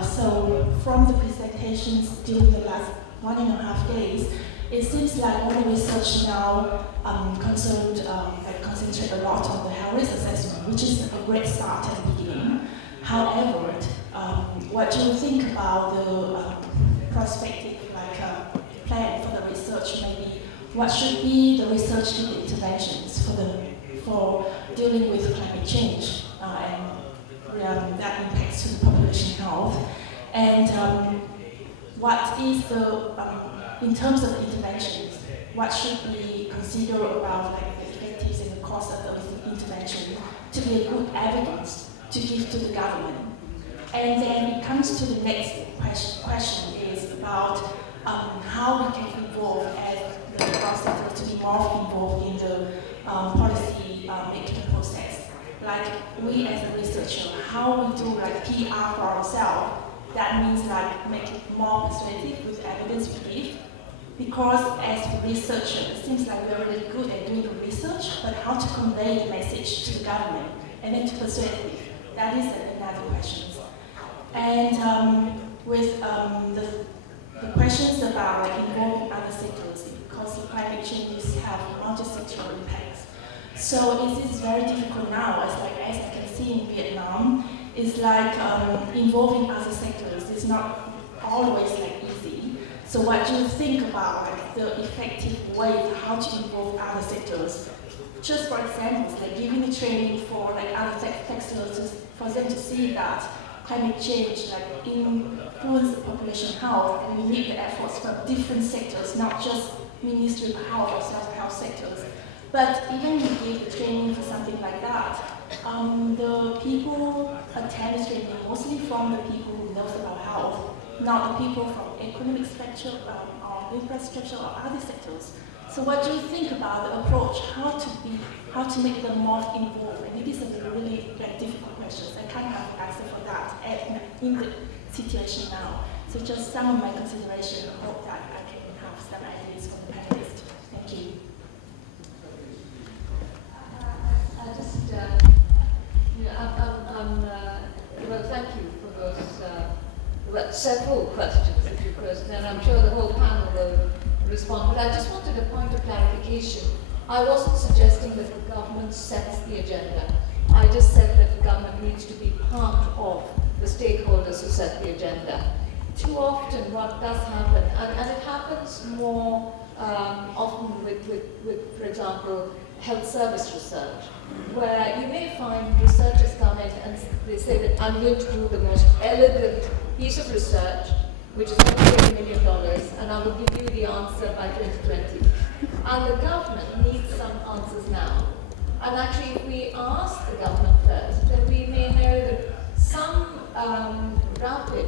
so from the presentations during the last 1.5 days, it seems like all the research now concentrate a lot on the health risk assessment, which is a great start at the beginning. However, what do you think about the prospective plan for the research? Maybe what should be the research interventions for dealing with climate change and that impacts to the population health? And what is the in terms of interventions, what should we consider about the effectiveness and the cost of the intervention to be a good evidence to give to the government? And then it comes to the next question is about how we can involve as the private sector to be more involved in the policy making process. Like we as a researcher, how we do PR for ourselves, that means make it more persuasive with evidence we give. Because as a researcher, it seems like we're really good at doing the research, but how to convey the message to the government and then to persuade them, that is another question. And with the questions about involving other sectors, because climate changes have multi-sectoral impacts. So it is very difficult now, as I can see in Vietnam, it's involving other sectors. It's not always easy. So what do you think about the effective way how to involve other sectors? Just for example, giving the training for other sectors for them to see that climate change influence the population health, and we need the efforts from different sectors, not just Ministry of Health or self-health sectors. But even we give the training for something like that, the people attend the training mostly from the people who knows about health, not the people from economic spectrum or infrastructure or other sectors. So what do you think about the approach, how to make them more involved? And it is a really difficult question. I can't have an answer for that in the situation now. So just some of my consideration. I hope that I can have some ideas from the panelists. Thank you. Well, thank you for those several questions that you posed, and I'm sure the whole panel will respond. But I just wanted a point of clarification. I wasn't suggesting that the government sets the agenda. I just said that the government needs to be part of the stakeholders who set the agenda. Too often what does happen, and it happens more often with, for example, health service research, where you may find researchers come in and they say that I'm going to do the most elegant piece of research, which is going to be $1 million, and I will give you the answer by 2020. And the government needs some answers now. And actually, if we ask the government first, then we may know that some rapid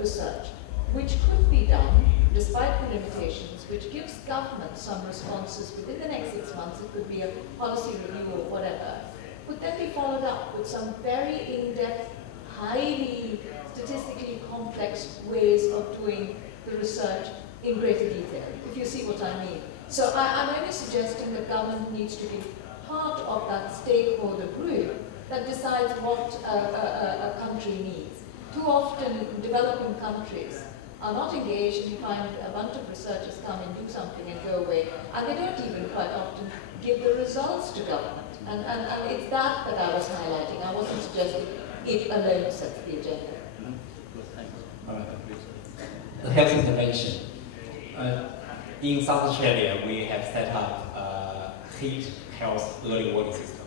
research, which could be done despite the limitations, which gives government some responses within the next 6 months, it could be a policy review or whatever, would then be followed up with some very in-depth, highly statistically complex ways of doing the research in greater detail, if you see what I mean. So I'm only suggesting that government needs to be part of that stakeholder group that decides what a country needs. Too often, developing countries are not engaged, and you find a bunch of researchers come and do something and go away, and they don't even quite often give the results to government. And it's that I was highlighting. I wasn't suggesting it alone sets the agenda. The health intervention. In South Australia, we have set up a heat health early warning system.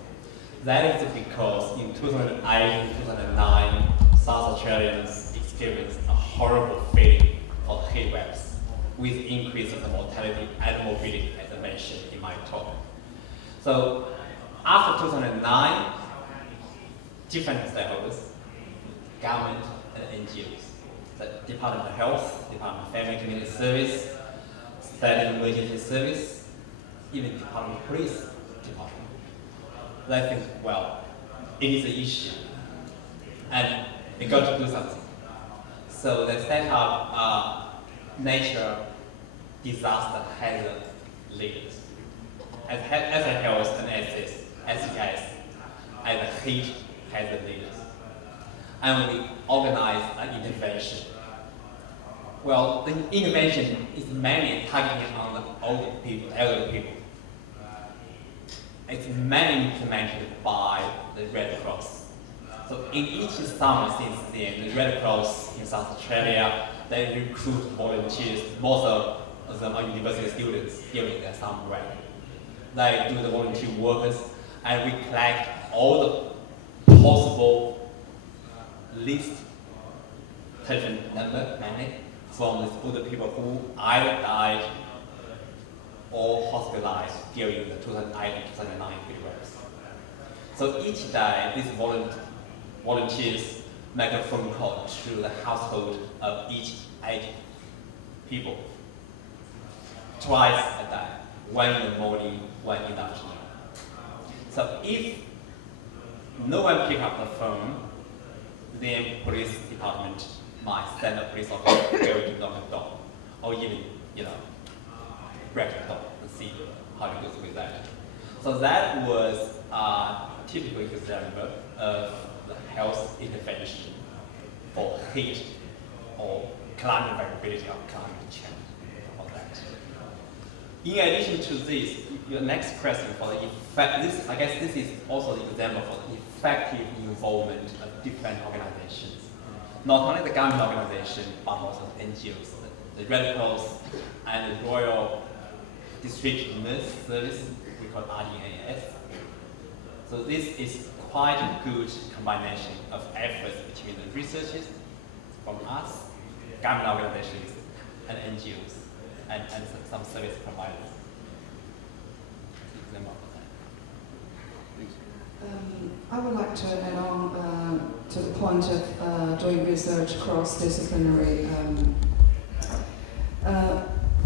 That is because in 2008 and 2009, South Australians experienced a horrible feeling of heat waves with increase of the mortality and morbidity, as I mentioned in my talk. So after 2009, different stakeholders, government and NGOs, the Department of Health, Department of Family and Community Service, State Emergency Service, even Department of Police Department. They think, well, it is an issue, and we got to do something. So they set up a nature disaster hazard leaders, as a health and SES, as a heat hazard leaders. And we organize an intervention. Well, the intervention is mainly targeting on the older people, elderly people. It's mainly implemented by the Red Cross. So in each summer since then, the Red Cross in South Australia, they recruit volunteers. Most of them are university students during their summer break. They do the volunteer workers, and we collect all the possible list telephone number from the older people who either died or hospitalized during the 2008 and 2009 periods. So each day, these volunteers make a phone call to the household of each 8 people, twice a day, one in the morning, one in the afternoon. So if no one picks up the phone, then police department might send a police officer going to knock the door, or even, break the door and see how it goes with that. So that was a typical example of the health intervention for heat or climate variability or climate change. For that. In addition to this, your next question for the effect, I guess this is also the example for the effective involvement of different organizations. Not only the government organization, but also the NGOs, the Red Cross and the Royal District Nurse Service, we call RDNAS. So this is quite a good combination of efforts between the researchers from us, government organizations, and NGOs, and some service providers. I would like to add on to the point of doing research cross-disciplinary.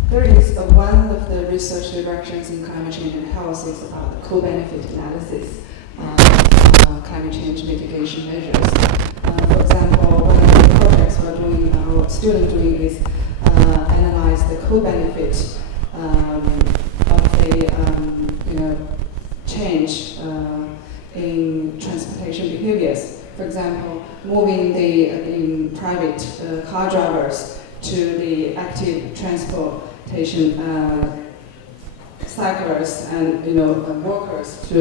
There is one of the research directions in climate change and health is about the co-benefit analysis of climate change mitigation measures. For example, one of the projects we're doing, our student doing is analyze the co-benefit of the change in transportation behaviors. For example, moving the private car drivers to the active transportation cyclists and walkers to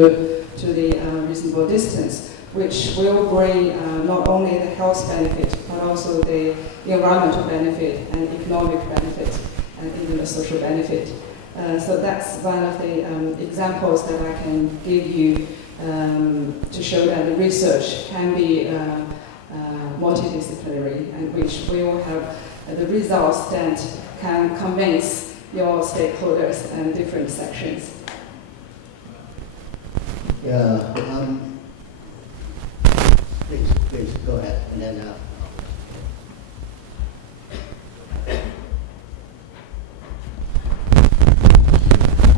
the reasonable distance, which will bring not only the health benefit but also the environmental benefit and economic benefit and even the social benefit. So that's one of the examples that I can give you to show that the research can be multidisciplinary and which will have the results that can convince your stakeholders and different sections. Yeah, please go ahead, and then My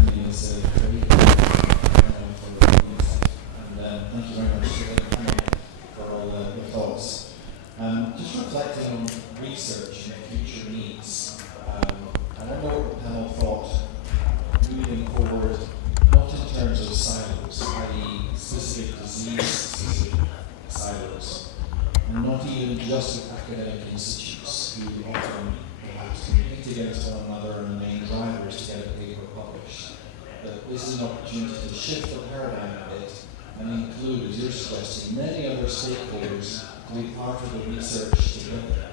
name is Craig for the insight, and thank you very much for all the thoughts. Just reflecting on research and future needs, I don't know what the panel thought moving forward, not in terms of silos, i.e. specific disease-specific silos, and not even just with academic institutes who often perhaps compete against one another and main drivers to get a paper published. But this is an opportunity to shift the paradigm a bit and include, as you're suggesting, many other stakeholders to be part of the research together,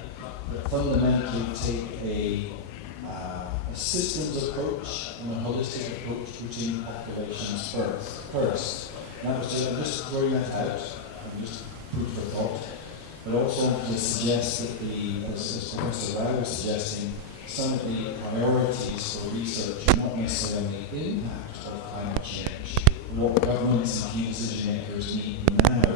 that fundamentally take a systems approach and a holistic approach, putting populations first. Now, I'm just throwing that out, and just food for thought, but also want to suggest that as Professor Rao was suggesting, some of the priorities for research are not necessarily the impact of climate change, what governments and key decision makers need now,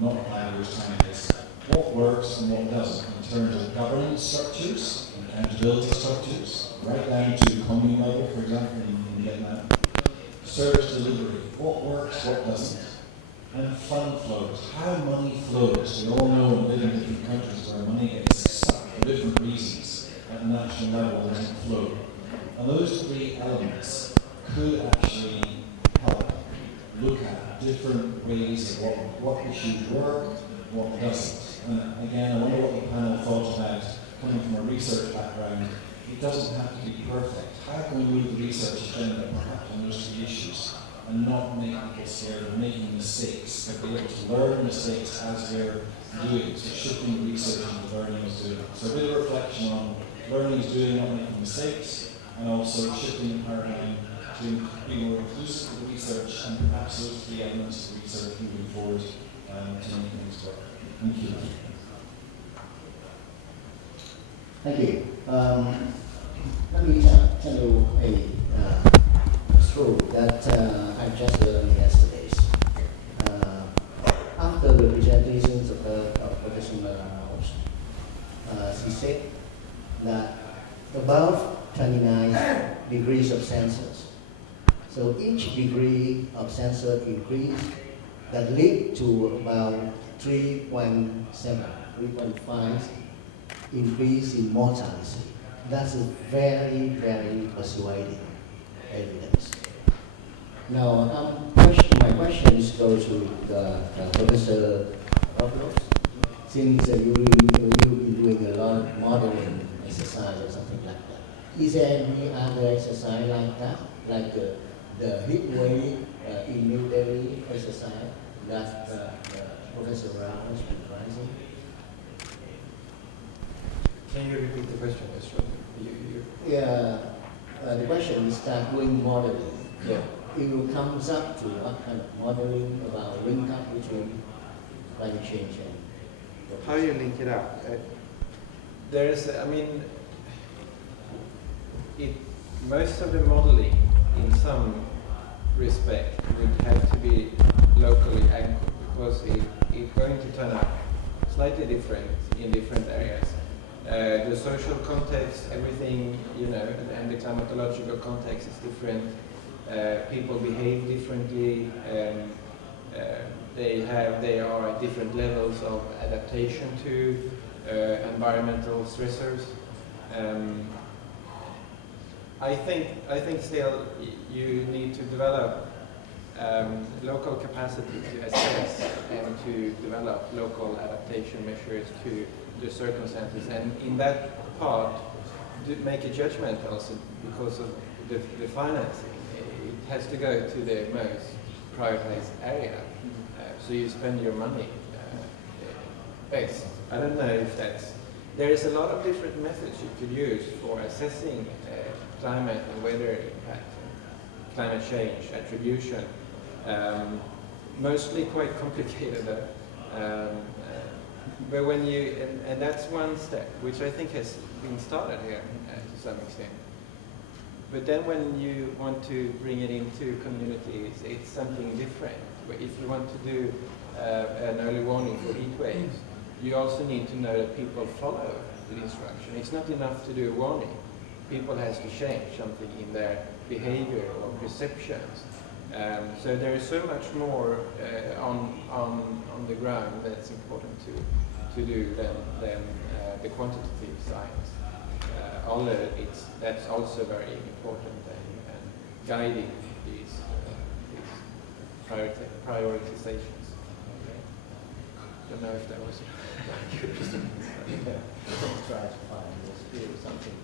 not 5 years' time, is what works and what doesn't in terms of governance structures, accountability structures, right down to commune level, for example, in Vietnam. Service delivery, what works, what doesn't. And fund flows, how money flows. We all know and live in different countries where money gets stuck for different reasons at national level and doesn't flow. And those three elements could actually help look at different ways of what issues work, what doesn't. And again, I wonder what the panel thought about coming from a research background. It doesn't have to be perfect. How can we move the research agenda perhaps on those three issues and not make people scared of making mistakes, but be able to learn mistakes as they're doing, so shifting research into learning is doing. So a bit of reflection on learning is doing, not making mistakes, and also shifting the paradigm to be more inclusive of research and perhaps those three elements of research moving forward to make things work. Thank you. thank you. Let me tell you a story that I just learned yesterday. After the presentations of Professor Morales, she said that above 29 degrees of Celsius, so each degree of Celsius increase that lead to about 3.7, 3.5 increase in mortality. That's a very, very persuading evidence. Now, my questions go to Professor Robles. Since you've been doing a lot of modeling exercise or something like that, is there any other exercise like that, like the heat wave in New Delhi exercise that Professor Rao has been advising? Can you repeat the question? Yeah, the question is that doing modeling. Yeah. It comes up to what kind of modeling about link up between climate change and How you link it up? There's, I mean, most of the modeling, in some respect, would have to be locally anchored because it's going to turn out slightly different in different areas. The social context, everything, you know, and the climatological context is different. People behave differently. They are at different levels of adaptation to environmental stressors. I think still you need to develop local capacity to assess and to develop local adaptation measures to the circumstances, and in that part, to make a judgment also because of the financing. It has to go to the most prioritized area, so you spend your money best. I don't know if that's. There is a lot of different methods you could use for assessing climate and weather impact, and climate change attribution. Mostly quite complicated, but when you, and that's one step, which I think has been started here to some extent. But then when you want to bring it into communities, it's something different, if you want to do an early warning for heat waves, you also need to know that people follow the instruction. It's not enough to do a warning. People has to change something in their behavior or perceptions. So there is so much more on the ground that's important to do than the quantitative science. Although that's also very important and guiding these prioritizations. Okay. Don't know if that was something.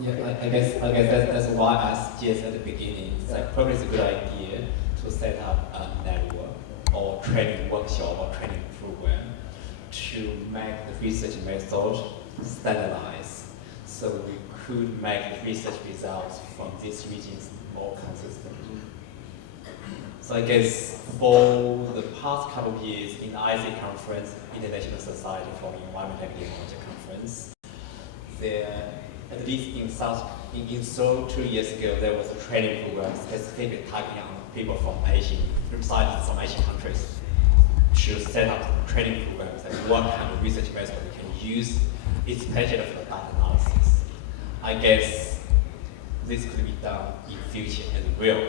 Yeah, I guess that's why I suggest at the beginning, it's like probably it's a good idea to set up a network or training workshop or training program to make the research method standardized, so we could make the research results from these regions more consistent. So I guess for the past couple of years in the IC conference, International Society for Environmental Technology conference, there, at least in Seoul 2 years ago, there was a training program specifically targeting on people from scientists from Asian countries to set up training programs and what kind of research method we can use, especially for data analysis. I guess this could be done in future as well.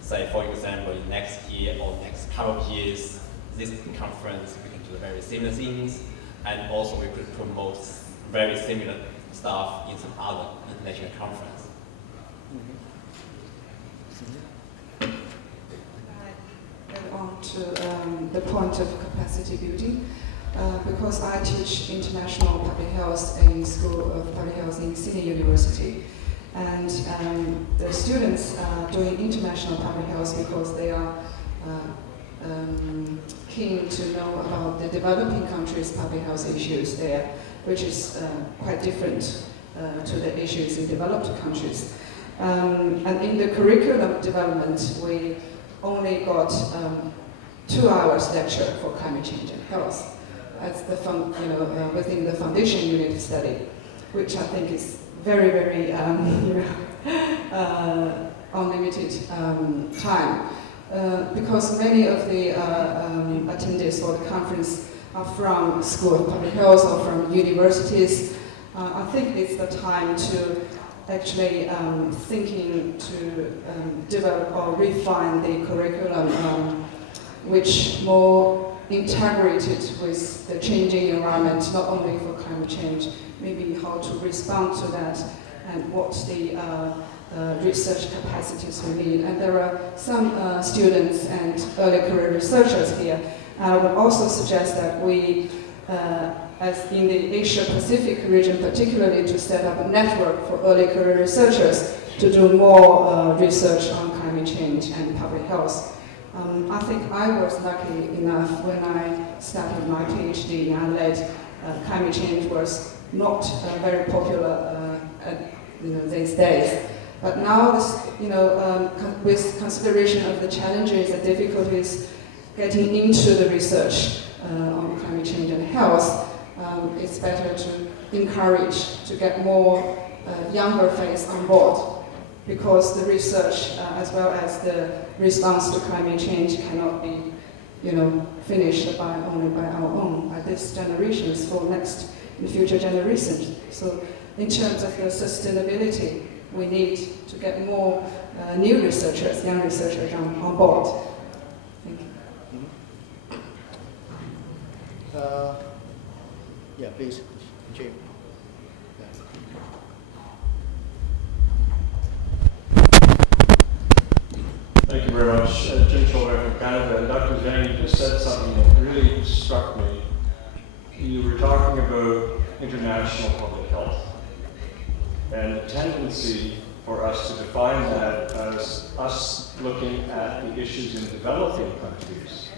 Say, for example, in next year or next couple of years, this conference, we can do very similar things, and also we could promote very similar stuff in some other international conference. On to the point of capacity building, because I teach international public health in School of Public Health in Sydney University, and the students are doing international public health because they are keen to know about the developing countries' public health issues there, which is quite different to the issues in developed countries. And in the curriculum development, we only got 2 hours lecture for climate change and health. That's the within the foundation unit study, which I think is very, very unlimited time, because many of the attendees for the conference are from School of Public Health or from universities. I think it's the time to actually thinking to develop or refine the curriculum, which more integrated with the changing environment, not only for climate change, maybe how to respond to that and what the research capacities we need. And there are some students and early career researchers here. I would also suggest that we, as in the Asia-Pacific region particularly, to set up a network for early career researchers to do more research on climate change and public health. I think I was lucky enough when I started my PhD in Adelaide. Climate change was not very popular these days. But now, with consideration of the challenges and difficulties getting into the research on climate change and health, it's better to encourage to get more younger face on board, because the research as well as the response to climate change cannot be, finished only by our own, by this generations for the future generations. So, in terms of the sustainability, we need to get more new researchers, young researchers on board. Thank you. Yeah, please, Jim. Thank you very much. Jim Schulberg from Canada. Dr. Zhang, you just said something that really struck me. You were talking about international public health and the tendency for us to define that as us looking at the issues in developing countries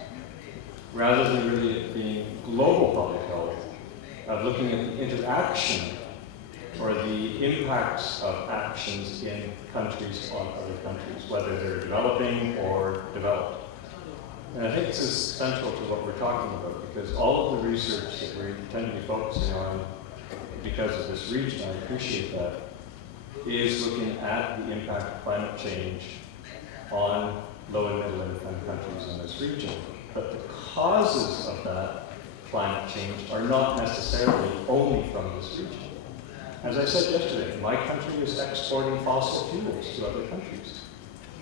rather than really it being global public health, of looking at the interaction or the impacts of actions in countries on other countries, whether they're developing or developed. And I think this is central to what we're talking about, because all of the research that we tend to be focusing on, because of this region, I appreciate that, is looking at the impact of climate change on low and middle income countries in this region. But the causes of that climate change are not necessarily only from this region. As I said yesterday, my country is exporting fossil fuels to other countries.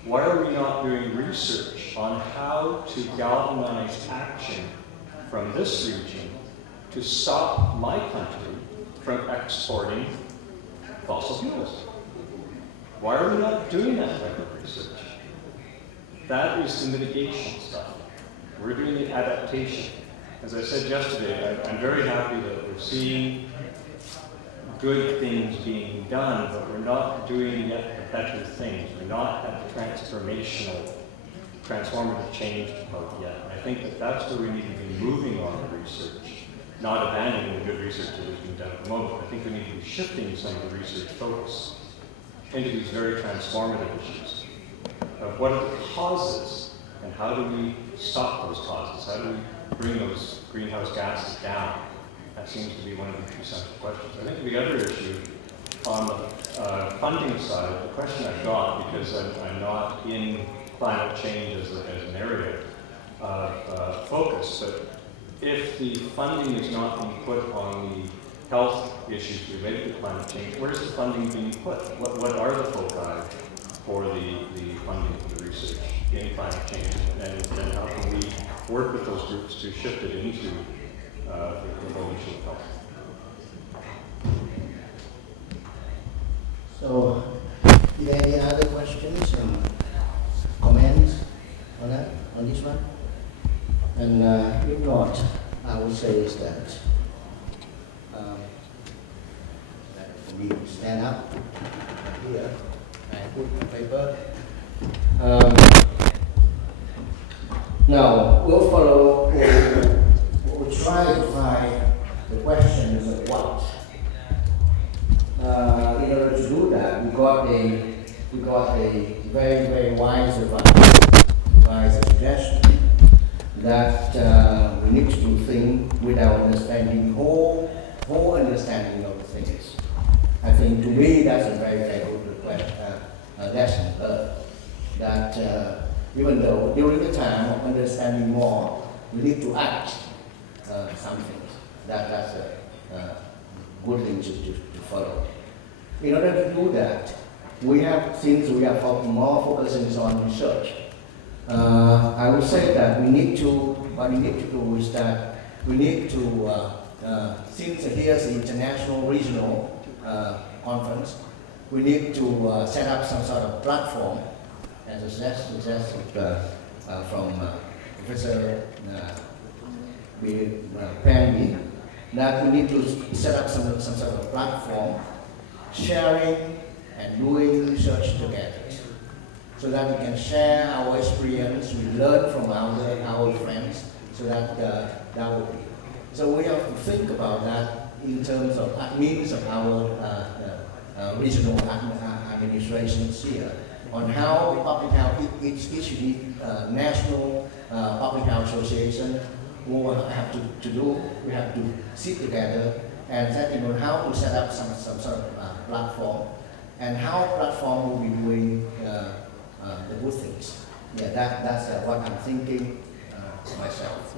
Why are we not doing research on how to galvanize action from this region to stop my country from exporting fossil fuels? Why are we not doing that type of research? That is the mitigation stuff. We're doing the adaptation. As I said yesterday, I'm very happy that we're seeing good things being done, but we're not doing yet the better things. We're not at the transformative change mode yet. And I think that that's where we need to be moving on the research, not abandoning the good research that is being done at the moment. I think we need to be shifting some of the research focus into these very transformative issues of what are the causes and how do we stop those causes? How do we bring those greenhouse gases down? That seems to be one of the two central questions. I think the other issue on the funding side, the question I've got, because I'm not in climate change as an area of focus, but if the funding is not being put on the health issues related to climate change, where's the funding being put? What are the foci for the funding for the research in climate change? And how can we work with those groups to shift it into the whole issue of health? So, are there any other questions and comments on that, on this one? And if not, I would say is that we stand up here and put the paper. Now, we'll follow, we'll try to find the questions of what. In order to do that, we got a very, very wise advice, suggestion that we need to do things without understanding whole understanding of the things. I think to me that's a very, very good lesson that even though during the time of understanding more, we need to act something. That's a good thing to follow. In order to do that, since we are more focusing on research, I would say that what we need to do is that we need to, since here's the international regional conference, we need to set up some sort of platform, as a suggestion from Professor Pandy, that we need to set up some sort of platform, sharing and doing research together, so that we can share our experience, we learn from our friends, so that that would be. So we have to think about that in terms of means of our regional administrations here, on how public health, each national public health association will have to do. We have to sit together and setting on how to set up some sort of platform, and how platform will be doing the good things. Yeah, that's what I'm thinking myself.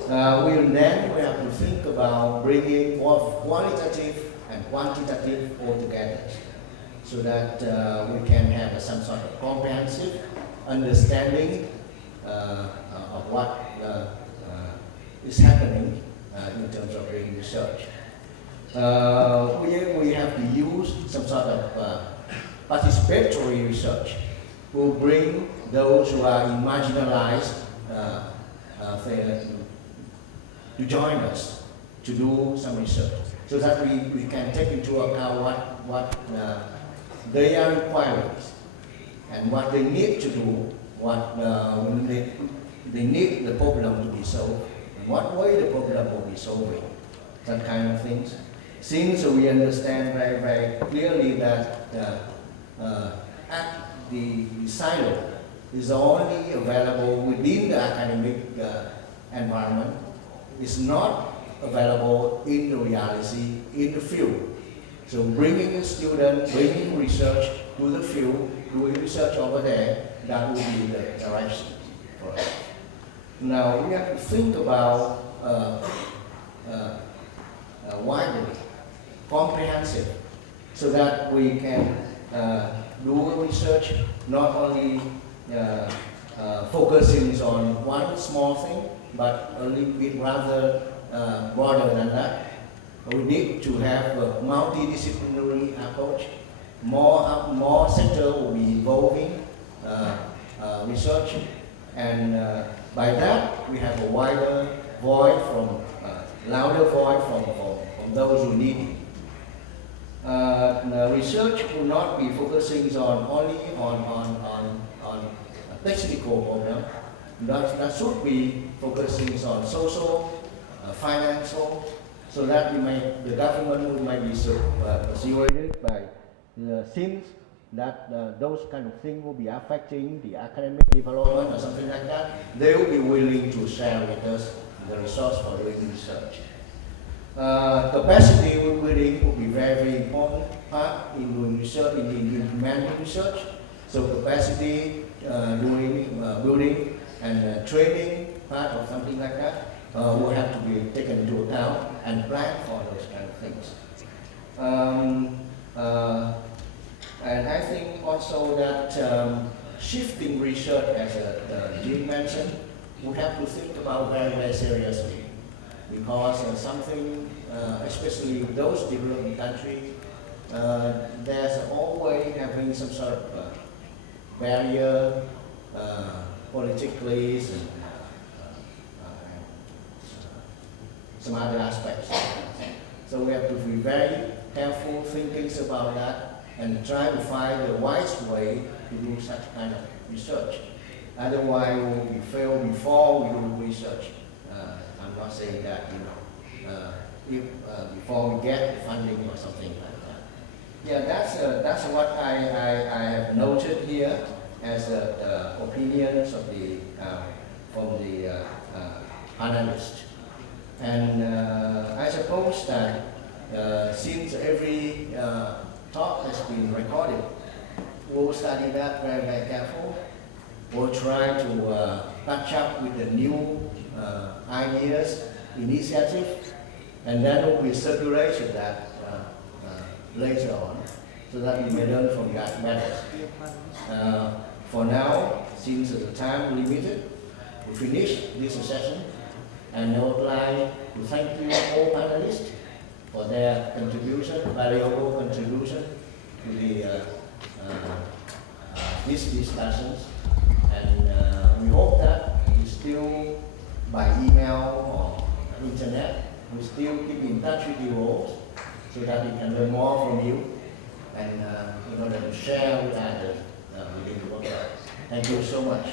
We have to think about bringing both qualitative and quantitative all together, so that we can have some sort of comprehensive understanding of what is happening in terms of doing research. We have to use some sort of participatory research to bring those who are marginalized to join us to do some research, so that we can take into account what their requirements and what they need to do, what they need the problem to be solved, in what way the problem will be solved, that kind of things. Since we understand very, very clearly that the silo is only available within the academic environment, it's not available in the reality, in the field. So bringing a student, bringing research to the field, doing research over there, that will be the direction for us. Now we have to think about widely, comprehensive, so that we can do research not only focusing on one small thing, but a little bit rather broader than that. We need to have a multidisciplinary approach. More sectors will be involving research, and by that we have a wider voice louder voice from those who need it. Research will not be focusing only on technical problem. That should be focusing on social, financial, so that the government might be persuaded by the things that those kind of things will be affecting the academic development or something like that. They will be willing to share with us the resource for doing research. Capacity building will be very important part in doing research, in implementing research. So capacity building and training part or something like that will have to be taken into account and plan for those kind of things. And I think also that shifting research, as Jim mentioned, we have to think about very seriously, because something, especially those developing countries, there's always having some sort of barrier politically and some other aspects. So we have to be very careful thinking about that and try to find the wise way to do such kind of research. Otherwise, we fail before we do research. I'm not saying that, before we get the funding or something like that. Yeah, that's what I have noted here as the opinions of from the panelists. And I suppose that since every talk has been recorded, we'll study that very careful. We'll try to catch up with the new ideas, initiative, and then we'll circulate that later on, so that we may learn from that matters. For now, since the time limited, we finish this session, and I would like to thank you all panelists for their contribution, valuable contribution to these discussions. And we hope that we still, by email or internet, we still keep in touch with you all, so that we can learn more from you and in order to share with others within the workshop. Thank you so much.